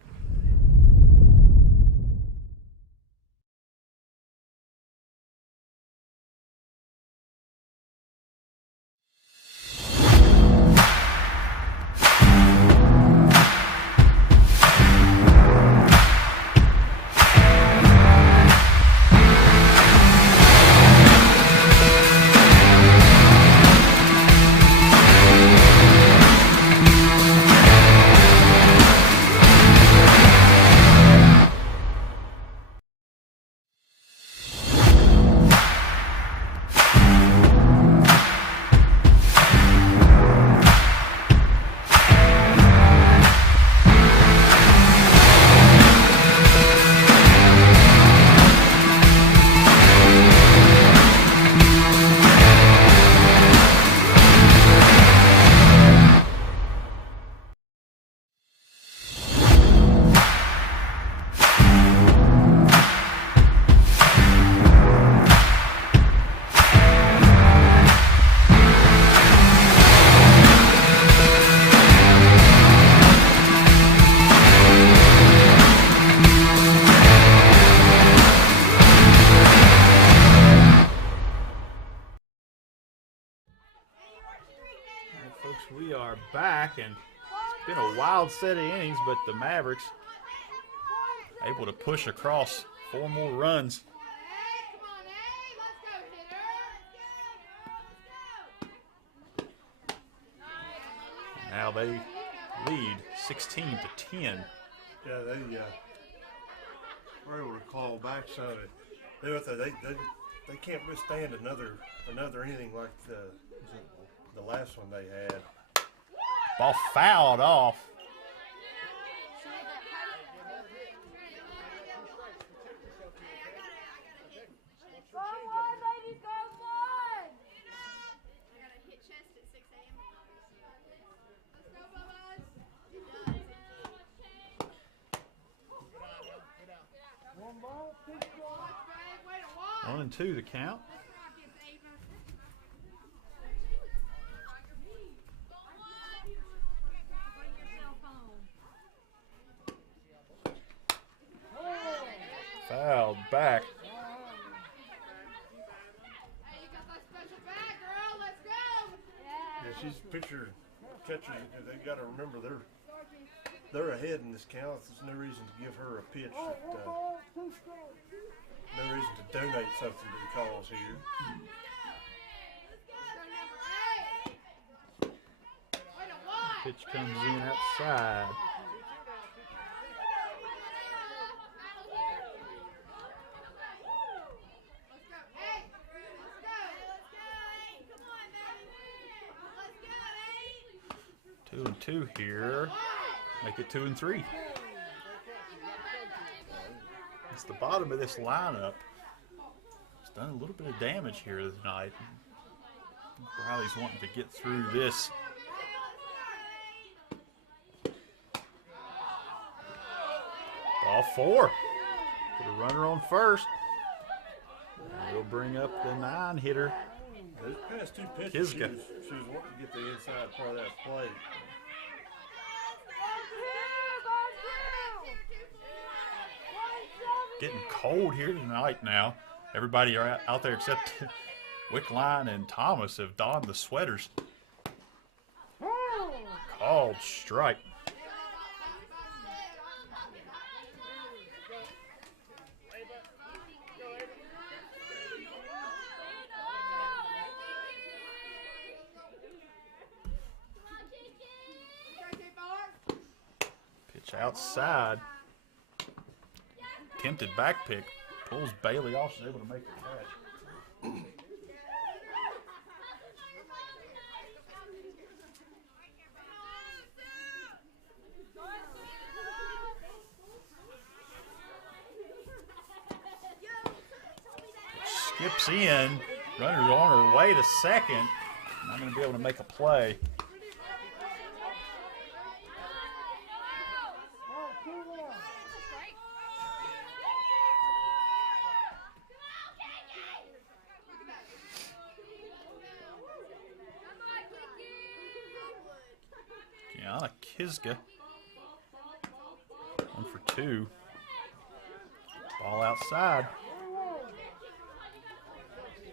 We are back, and it's been a wild set of innings, but the Mavericks able to push across 4 more runs. Now they lead 16-10. Yeah, they were able to claw back some of it. They can't withstand another inning like the last one they had. Ball fouled off. One and 2 the count. Fouled back. Hey, you got that special bag, girl. Let's go. Yeah, she's pitcher catcher. They got to remember they're ahead in this count. There's no reason to give her a pitch. No reason to donate something to the cause here. Pitch comes in outside. 2-2 here. Make it 2-3. It's the bottom of this lineup. It's done a little bit of damage here tonight. Riley's wanting to get through this. Ball 4. Put a runner on first. And we'll bring up the 9-hitter. Those past 2 pitches, she Kizka. was wanting to get the inside part of that plate. Getting cold here tonight now. Everybody are out there except Wickline and Thomas have donned the sweaters. Called strike. Pitch outside. Tempted back pick. Pulls Bailey off. She's able to make the catch. Skips in. Runner's on her way to second. Not going to be able to make a play. Kizka. 1 for 2. Ball outside.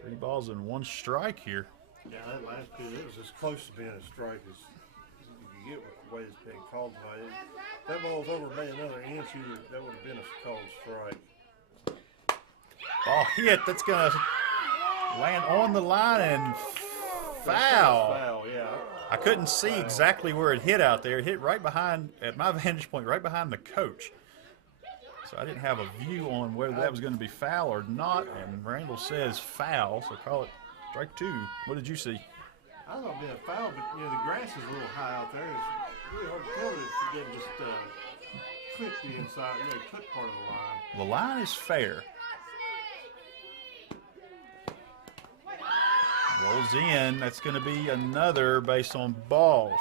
3 balls and 1 strike here. Yeah, that last pitch, it was as close to being a strike as you could get with the way it's being called tonight. If that ball's over maybe another inch, that would have been a called strike. Ball hit. That's going to land on the line and foul. Foul, yeah. I couldn't see exactly where it hit out there. It hit right behind, at my vantage point, right behind the coach. So I didn't have a view on whether that was going to be foul or not. And Randall says foul, so call it strike 2. What did you see? I thought it'd be a foul, but the grass is a little high out there. It's really hard to tell if it didn't just clip the inside, clip part of the line. The line is fair. Rolls in. That's going to be another base on balls.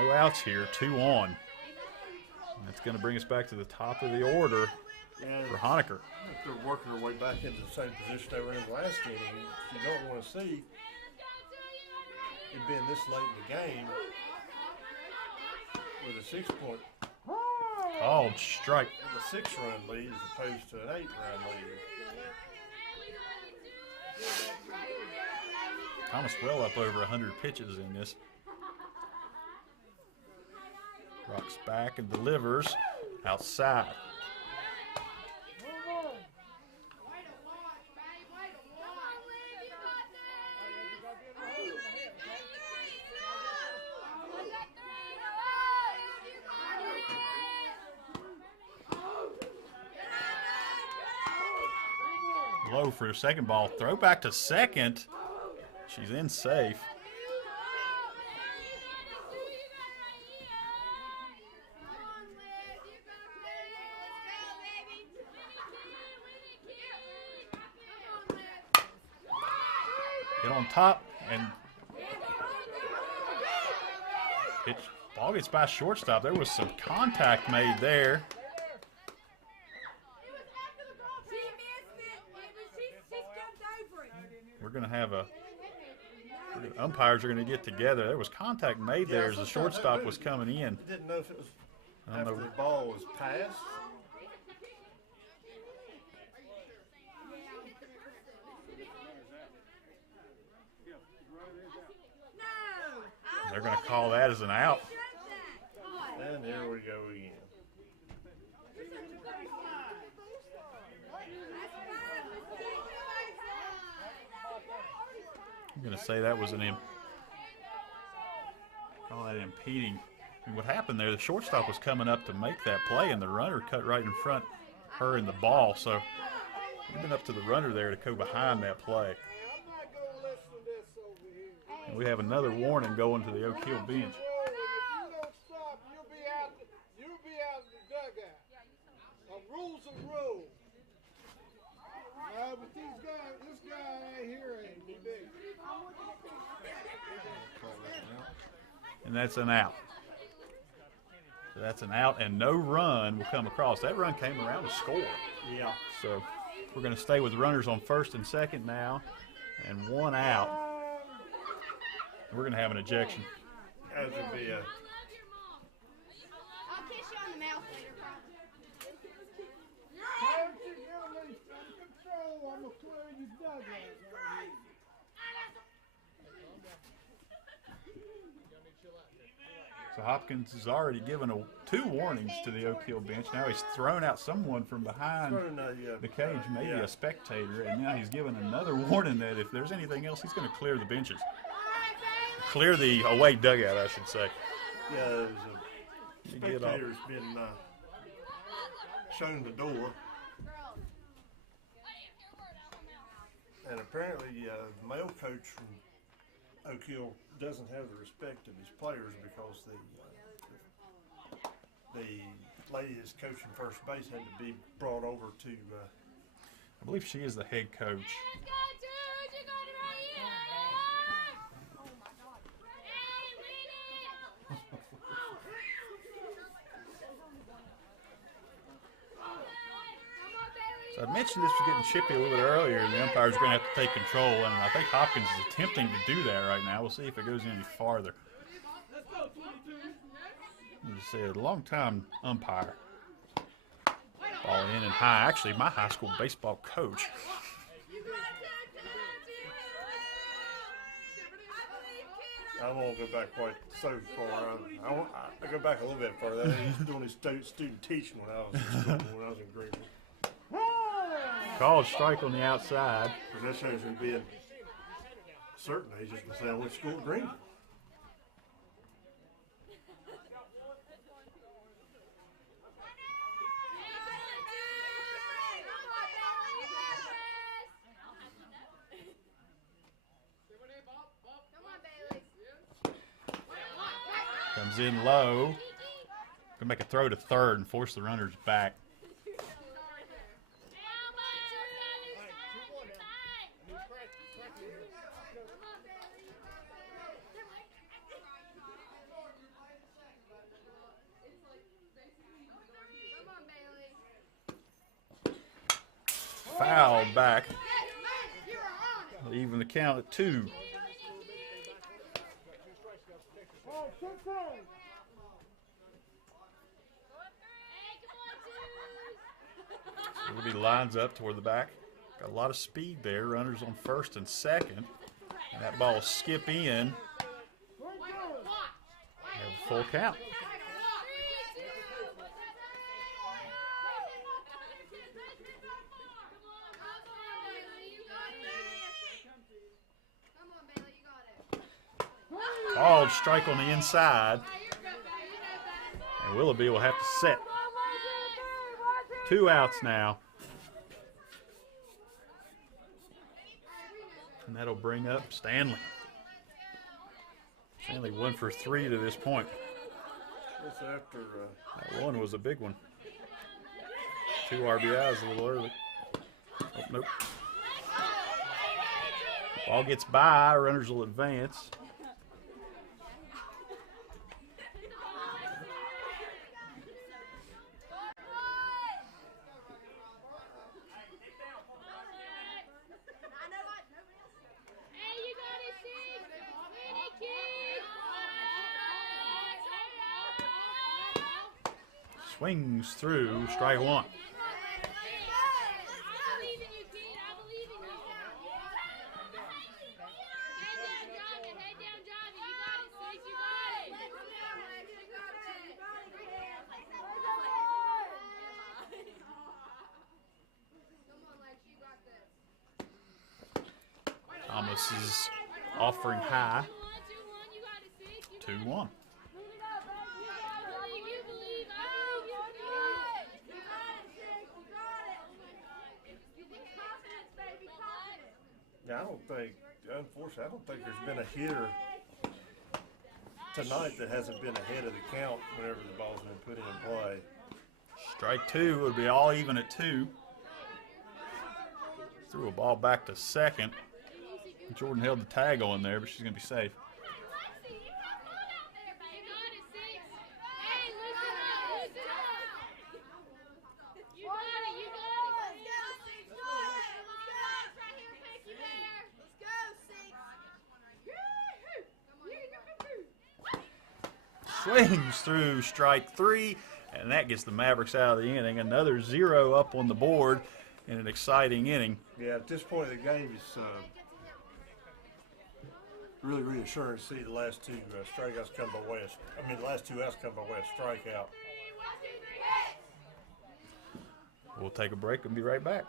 No outs here. 2 on. And that's going to bring us back to the top of the order for Honecker. If they're working their way back into the same position they were in the last inning, you don't want to see it being this late in the game with a 6-point, Called strike. with a 6-run lead as opposed to an 8-run lead. Thomas well up over 100 pitches in this. Rocks back and delivers outside. Low for a second ball. Throw back to second. She's in safe. Hit on top and pitch. Ball gets by shortstop. There was some contact made there. We're going to have umpires are going to get together. There was contact made there as the shortstop was coming in. I didn't know if it was I don't after know. the ball was passed. They're going to call that as an out. And here we go again. I'm going to say that was call that impeding. And what happened there, the shortstop was coming up to make that play, and the runner cut right in front her in the ball. So it's been up to the runner there to go behind that play. We have another warning going to the Oak Hill bench. If you don't stop, you'll be out in the dugout. Rules are rules. No, but this guy right here ain't big. And that's an out. So that's an out, and no run will come across. That run came around to score. Yeah. So we're going to stay with runners on first and second now, and one out. We're going to have an ejection. That would be a. I'll kiss you on the mouth later, probably. Coach, you're at least under control. I'm going to clear your dugout right here. So Hopkins has already given two warnings to the Oak Hill bench. Now he's thrown out someone from behind the cage, maybe a spectator, and now he's given another warning that if there's anything else, he's going to clear the benches. Clear the away dugout, I should say. Yeah, there's a spectator's been shown the door. And apparently the male coach from Oak Hill doesn't have the respect of his players because the lady that's coaching first base had to be brought over to. I believe she is the head coach. Let's go, dude! You got it right here! Oh my God! Hey, win it! So I mentioned this was getting chippy a little bit earlier, and the umpires are going to have to take control, and I think Hopkins is attempting to do that right now. We'll see if it goes any farther. As I said, a long-time umpire. Ball in and high. Actually, my high school baseball coach. I won't go back quite so far. I go back a little bit further. He was doing his student teaching when I was in school, when I was in Greenville. Called strike on the outside. Because that shows him being certain. He's just been saying I went to school at Greenville. Comes in low. Gonna make a throw to third and force the runners back. Foul back. Even the count at 2. Everybody lines up toward the back. Got a lot of speed there. Runners on first and second. And that ball will skip in. Have a full count. Called strike on the inside. And Willoughby will have to set. 2 outs now. And that'll bring up Stanley. Stanley 1 for 3 to this point. That's after. That one was a big one. 2 RBIs a little early. Oh, nope. Ball gets by. Runners will advance. Swings through, strike 1. Thomas is offering high. 2-1. Yeah, I don't think unfortunately, I don't think there's been a hitter tonight that hasn't been ahead of the count whenever the ball's been put in play. Strike two would be all even at 2. Threw a ball back to second. Jordan held the tag on there, but she's going to be safe. Swings through strike 3, and that gets the Mavericks out of the inning. Another 0 up on the board in an exciting inning. Yeah, at this point of the game, it's really reassuring to see the last two strikeouts come by way of, the last 2 outs come by way of strikeout. We'll take a break and be right back.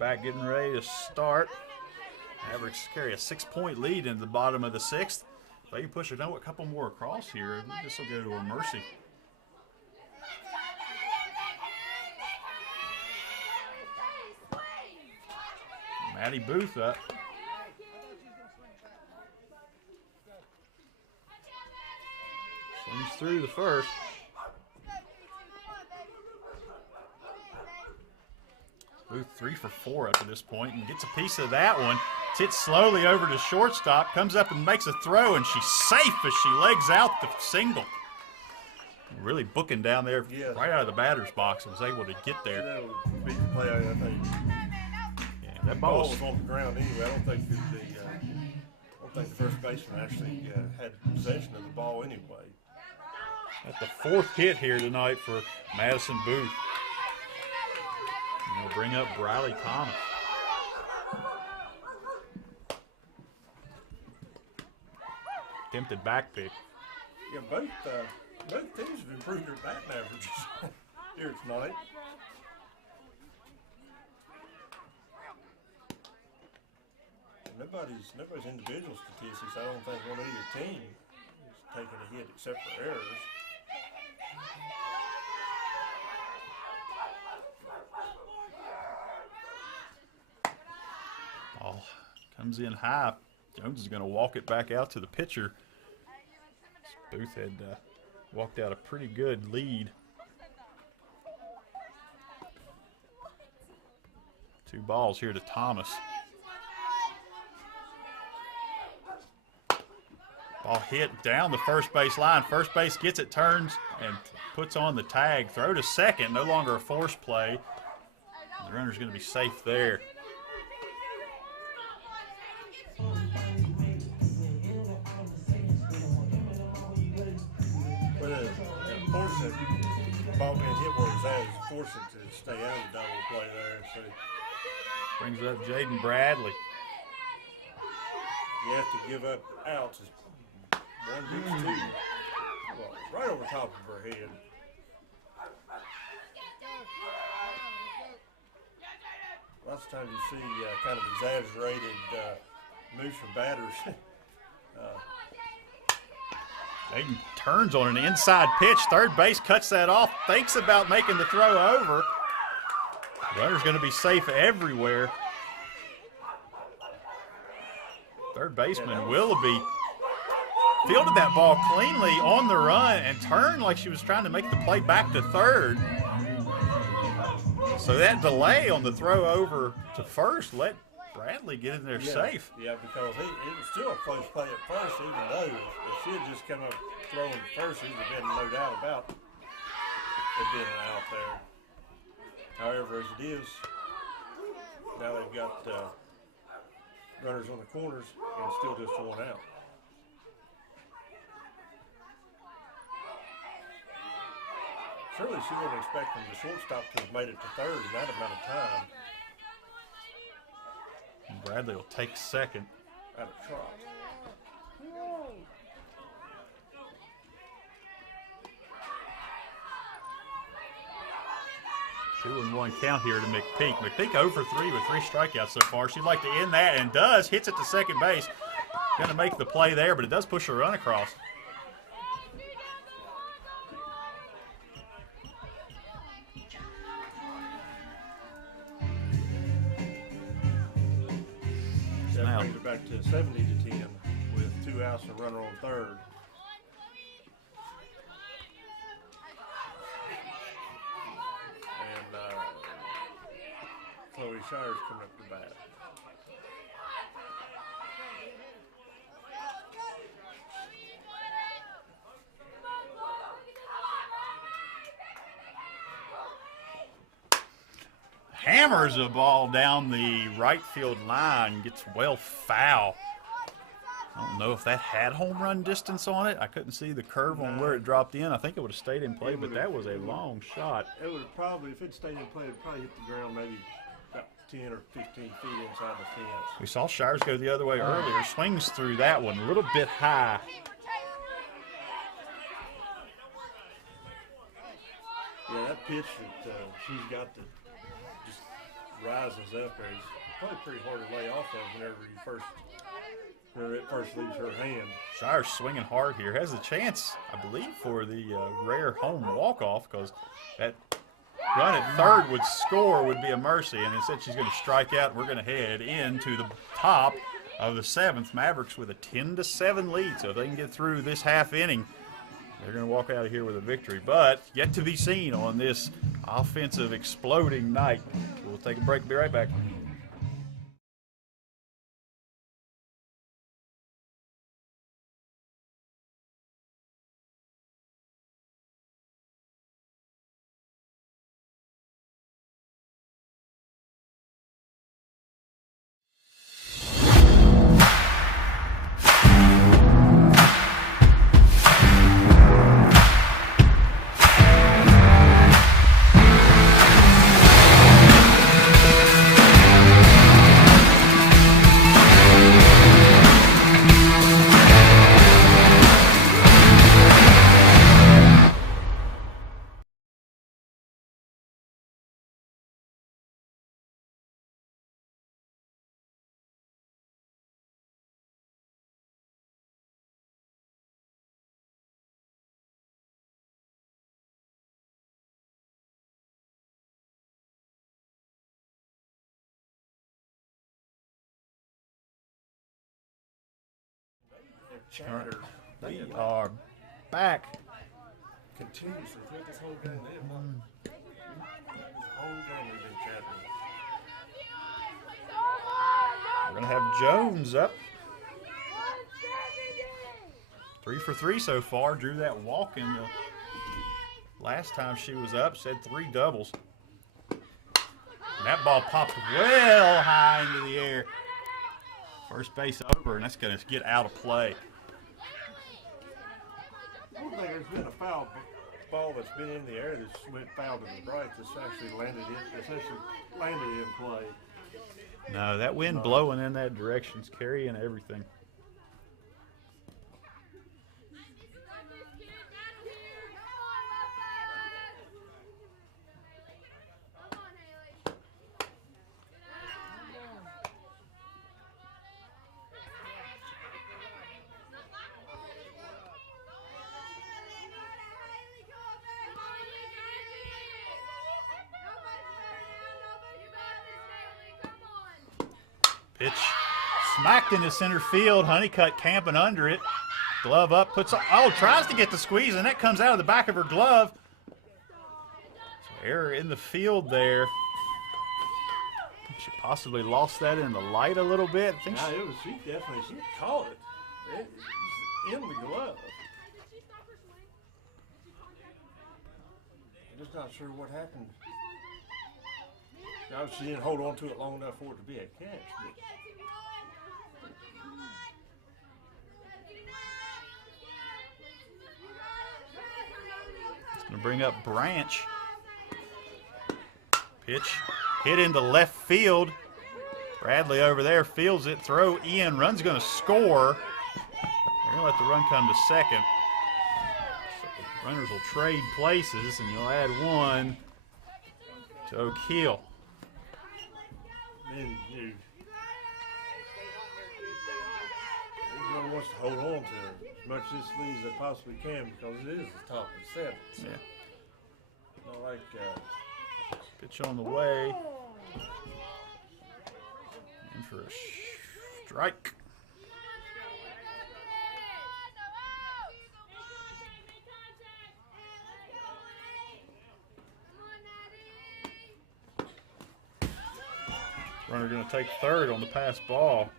Back getting ready to start. Mavericks carry a 6-point lead into the bottom of the 6th. If they can push a couple more across here, this will go to a mercy. Maddie Booth up. Swings through the first. Booth 3 for 4 up to this point and gets a piece of that one. It's hit slowly over to shortstop, comes up and makes a throw, and she's safe as she legs out the single. Really booking down there right out of the batter's box and was able to get there. That would beat the play, I think. Yeah, that ball ball was on the ground anyway. I don't think the first baseman actually had possession of the ball anyway. That's the 4th hit here tonight for Madison Booth. And they'll bring up Briley Thomas. Attempted back pick. Yeah, both teams have improved their batting averages here tonight. Nobody's individual statistics. I don't think on either team is taking a hit except for errors. Ball comes in high. Jones is going to walk it back out to the pitcher. Booth had walked out a pretty good lead. 2 balls here to Thomas. Ball hit down the first base line. First base gets it, turns, and puts on the tag. Throw to second, no longer a forced play. The runner's going to be safe there. the ball being hit where his ass is forcing to stay out of the double play there. So Brings up Jaden Bradley. you have to give up outs. One gets two. Well, right over top of her head. Lots of times you see kind of exaggerated moves from batters. Jaden turns on an inside pitch. Third base cuts that off. Thinks about making the throw over. Runner's going to be safe everywhere. Third baseman Willoughby fielded that ball cleanly on the run and turned like she was trying to make the play back to third. So that delay on the throw over to first let Bradley get in there safe. Yeah, because it was still a close play at first, even though if she had just come up throwing to first, there'd have been no doubt about it being an out there. However, as it is, now they've got runners on the corners and still just one out. Surely she wasn't expecting the shortstop to have made it to third in that amount of time. And Bradley will take second. At a trot. 2-1 count here to McPeak. McPeak 0 for 3 with 3 strikeouts so far. She'd like to end that and does. Hits it to second base. Going to make the play there, but it does push a run across. That brings it back to 70-10 with 2 outs and a runner on third. And Chloe Shires coming up to bat. Hammers a ball down the right field line, gets well foul. I don't know if that had home run distance on it. I couldn't see the curve on where it dropped in. I think it would have stayed in play, but that was a long shot. It would have probably, if it stayed in play, it would probably hit the ground maybe about 10 or 15 feet inside the fence. We saw Shires go the other way earlier. Swings through that one a little bit high. Yeah, that pitch that she's got that just rises up there is probably pretty hard to lay off of whenever it first leaves her hand. Shires swinging hard here. Has a chance, I believe, for the rare home walk-off because that run at third would score would be a mercy. And instead she's going to strike out. We're going to head into the top of the 7th. Mavericks with a 10-7 lead. So if they can get through this half inning, they're going to walk out of here with a victory. But yet to be seen on this offensive exploding night. We'll take a break. Be right back. Chatter. We are back. Continuously throughout this whole game. This whole game has been chattering. We're going to have Jones up. 3 for 3 so far. Drew that walk in the last time she was up. Said 3 doubles. And that ball popped well high into the air. First base over, and that's going to get out of play. I don't think there's been a foul ball that's been in the air that's went foul to the right that's actually landed in play. No, that wind blowing in that direction's carrying everything. Pitch smacked into center field. Honeycutt camping under it. Glove up, tries to get the squeeze, and that comes out of the back of her glove. So error in the field there. She possibly lost that in the light a little bit. I think she caught it. It was in the glove. I'm just not sure what happened. She didn't hold on to it long enough for it to be a catch. It's going to bring up Branch. Pitch hit into left field. Bradley over there fields it. Throw in. Run's going to score. They're going to let the run come to second. So runners will trade places, and you'll add one to O'Keel. Everyone wants to hold on to as much of this lead as they possibly can because it is the top of the seventh. So. Yeah. Not like pitch on the way. In for a strike. Runner going to take third on the pass ball.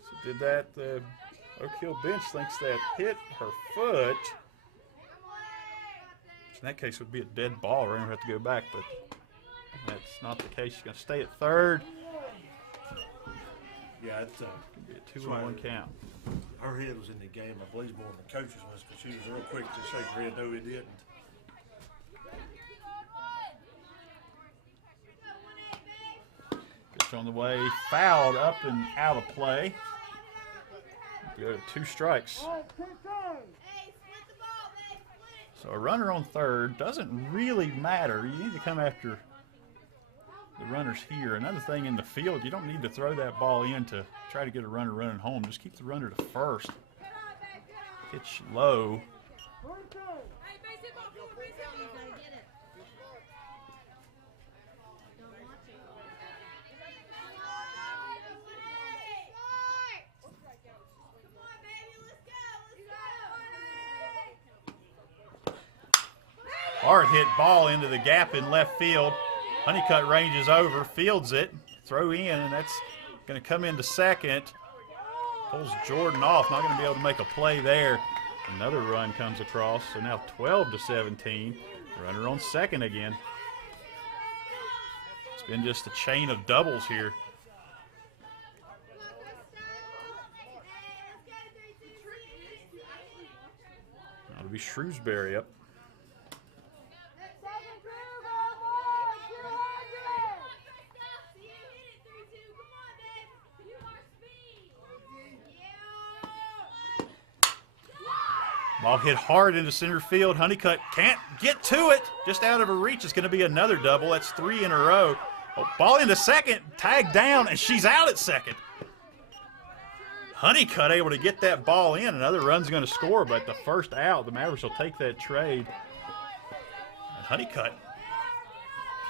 So did that, the O'Keel bench thinks that hit her foot. Which in that case would be a dead ball. Runner would have to go back, but that's not the case. She's going to stay at third. Yeah, it's going to be a 2-1 count. Her head was in the game, I believe, more than the coaches was because she was real quick to shake her head. No, it didn't. Pitch on the way, fouled up and out of play. Go to 2 strikes. So a runner on third doesn't really matter. You need to come after the runners here. Another thing in the field, you don't need to throw that ball in to try to get a runner running home. Just keep the runner to first. Pitch low. Hard hit ball into the gap in left field. Honeycutt ranges over, fields it, throw in, and that's going to come into second. Pulls Jordan off, not going to be able to make a play there. Another run comes across, so now 12-17. Runner on second again. It's been just a chain of doubles here. That'll be Shrewsbury up. Ball hit hard into center field. Honeycutt can't get to it. Just out of her reach. It's going to be another double. That's 3 in a row. Oh, ball into second. Tagged down, and she's out at second. Honeycutt able to get that ball in. Another run's going to score, but the first out, the Mavericks will take that trade. And Honeycutt,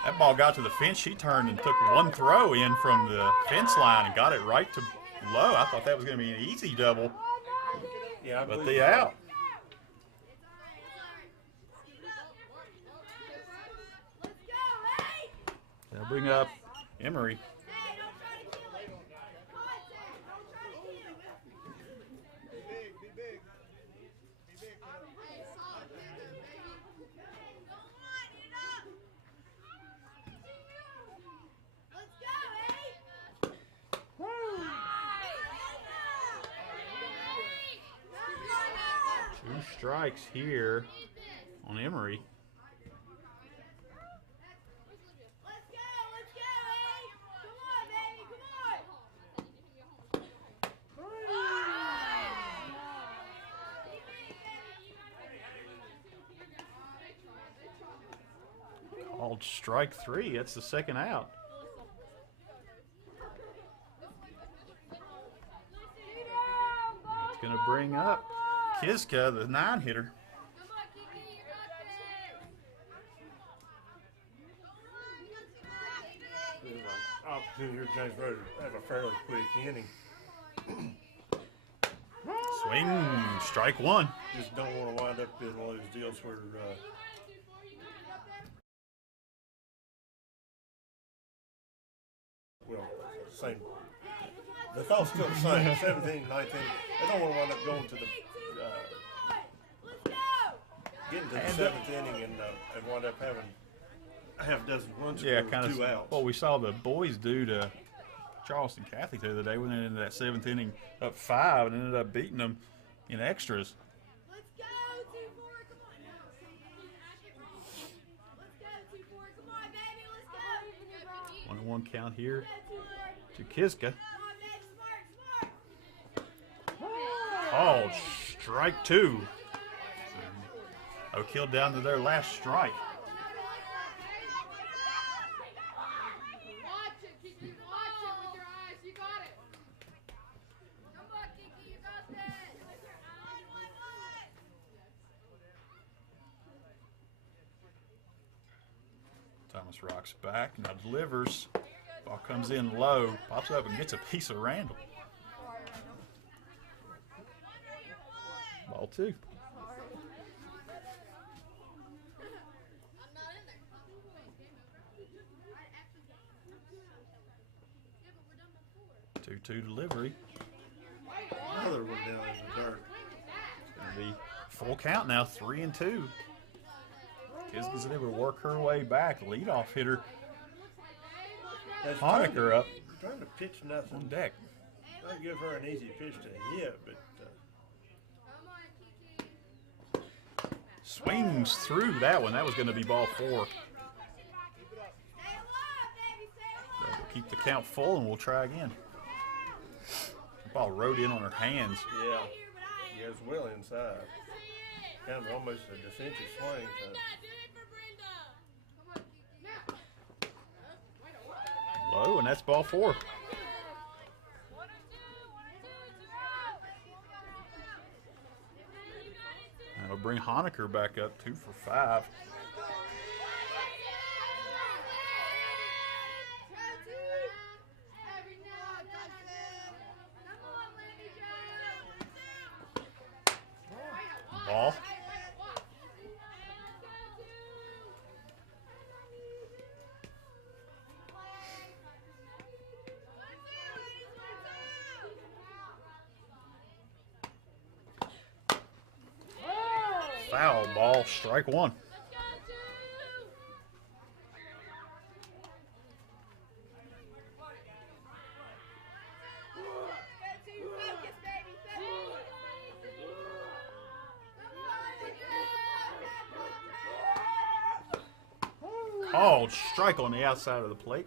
that ball got to the fence. She turned and took one throw in from the fence line and got it right to low. I thought that was going to be an easy double. Yeah, but the out. They'll bring up Emery. strikes here on Emory. Let's go, Abe. Come on, baby, come on. Called strike 3. That's the second out. It's going to bring up Kiska, the 9-hitter. Come on, Kiki, you got this. There's an opportunity here, James Road, to have a fairly quick inning. Swing, strike 1. Just don't want to wind up in one of those deals where well, same. The thought's still the same. 17, 19. They don't want to wind up going to the Let's go. getting to the 7th inning and wind up having a half dozen runs Yeah, scored kind with 2 of outs. what we saw the boys do to Charleston Catholic the other day when they ended that 7th inning up 5 and ended up beating them in extras. Let's go, 2-4. Come on. Let's go, 2-4. Come on, baby. Let's go. 1-1 count here Go, 2-4. to Kiska. Come on, baby. Smart. Oh, strike 2. Oak Hill down to their last strike. Watch it, Kiki. Watch it with your eyes. You got it. Come on, Kiki. You got this. Thomas rocks back, now delivers. Ball comes in low, pops up and gets a piece of Randall. Ball 2. I'm not in there. 2-2 delivery. Another one down in the dirt. Gonna be full count now, 3-2. Kiska's able to work her way back. Leadoff hitter That's Honecker up trying to pitch on nothing. deck. I'd give her an easy pitch to hit, but Come on, Kiki. Swings through that one. That was going to be ball 4. Stay alive, baby. Stay So alive. we'll keep the count full and we'll try again. The ball rode in on her hands. yeah, he goes well inside. Kind of almost a defensive swing. So. Low, and that's ball 4. And we'll bring Honecker back up 2 for 5. Ball. Foul ball, strike 1. Called strike on the outside of the plate.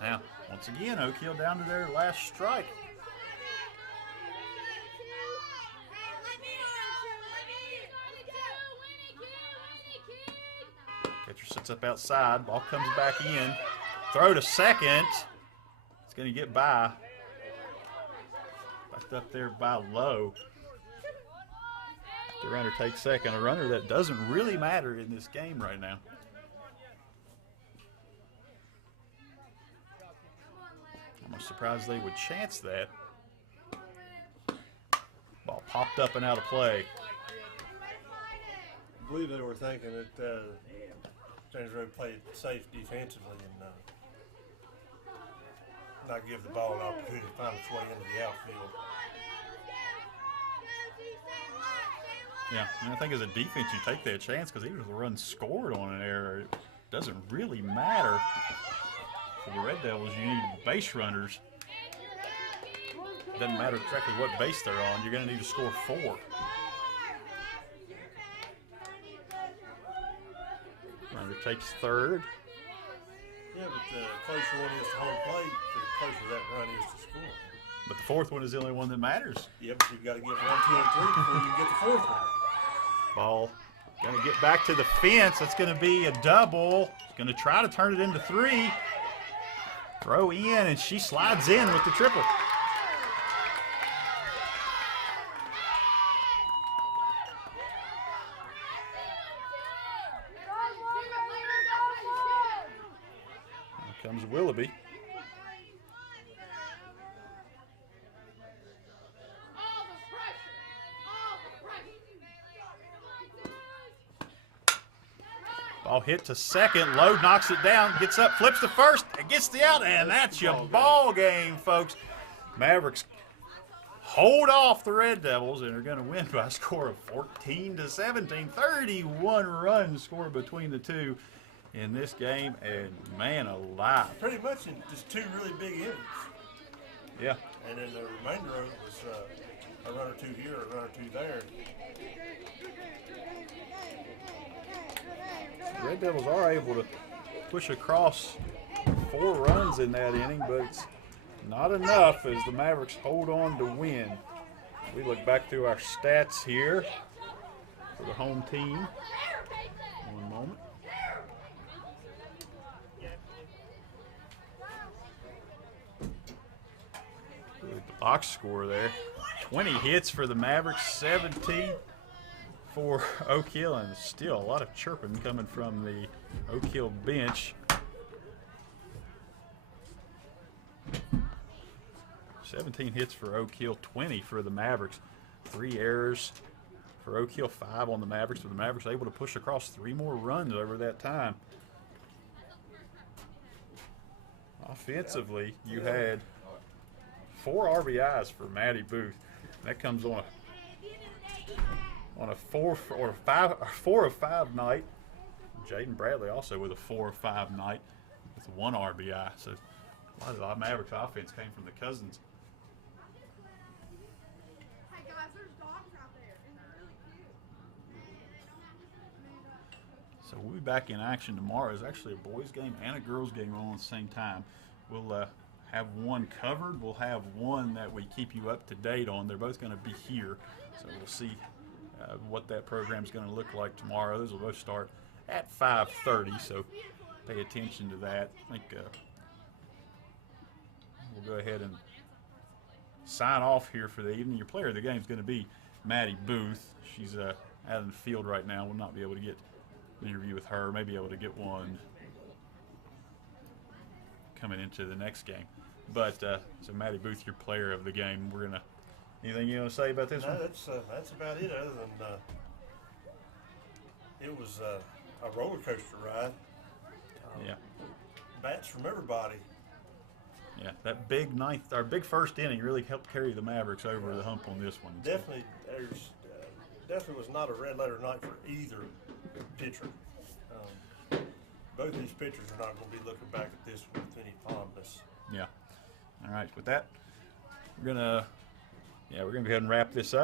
Now, once again, Oak Hill down to their last strike. Catcher sits up outside. Ball comes back in. Throw to second. It's going to get by. Backed up there by Low. The runner takes second. A runner that doesn't really matter in this game right now. I'm surprised they would chance that. Ball popped up and out of play. I believe they were thinking that James Road played safe defensively and not give the ball an opportunity to find its way into the outfield. Yeah, and I think as a defense you take that chance because even if the run scored on an error, it doesn't really matter. For the Red Devils, you need base runners. doesn't matter exactly what base they're on. You're going to need to score 4. Runner takes third. Yeah, but the closer one is to home plate, the closer that run is to score. But the 4th one is the only one that matters. Yeah, but you've got to get 1, 2, and 3 before you get the 4th one. Ball going to get back to the fence. That's going to be a double. He's going to try to turn it into 3. Throw in, and she slides in with the triple. Here comes Willoughby. Ball hit to second. Lowe knocks it down, gets up, flips to first, and gets the out, and that's your ball game, folks. Mavericks hold off the Red Devils and are going to win by a score of 14-17. 31 runs scored between the two in this game, and man alive. Pretty much in just 2 really big innings. Yeah. And then the remainder of it was a run or 2 here, a run or 2 there. The Red Devils are able to push across 4 runs in that inning, but it's not enough as the Mavericks hold on to win. We look back through our stats here for the home team. One moment. Look at the box score there. 20 hits for the Mavericks, 17 for Oak Hill, and still a lot of chirping coming from the Oak Hill bench. 17 hits for Oak Hill, 20 for the Mavericks. 3 errors for Oak Hill, 5 on the Mavericks, but the Mavericks able to push across 3 more runs over that time. Offensively, you had 4 RBIs for Maddie Booth. That comes on a 4 of 5 night. Jaden Bradley also with a 4 of 5 night with 1 RBI. So a lot of the Mavericks offense came from the Cousins. Hey guys, there's dogs out there, and they're really cute. So we'll be back in action tomorrow. There's actually a boys game and a girls game on at the same time. We'll have one covered. We'll have one that we keep you up to date on. They're both going to be here. So we'll see what that program is going to look like tomorrow. Those will both start at 5:30, so pay attention to that. I think we'll go ahead and sign off here for the evening. Your player of the game is going to be Maddie Booth. She's out in the field right now. We'll not be able to get an interview with her. Maybe able to get one coming into the next game. But so Maddie Booth, your player of the game. We're gonna. Anything you want to say about this one? No, that's about it. Other than it was a roller coaster ride. Yeah. Bats from everybody. Yeah, that big ninth, our big first inning really helped carry the Mavericks over the hump on this one. Definitely, there's definitely was not a red letter night for either pitcher. Both these pitchers are not going to be looking back at this with any fondness. Yeah. All right. With that, we're gonna go ahead and wrap this up.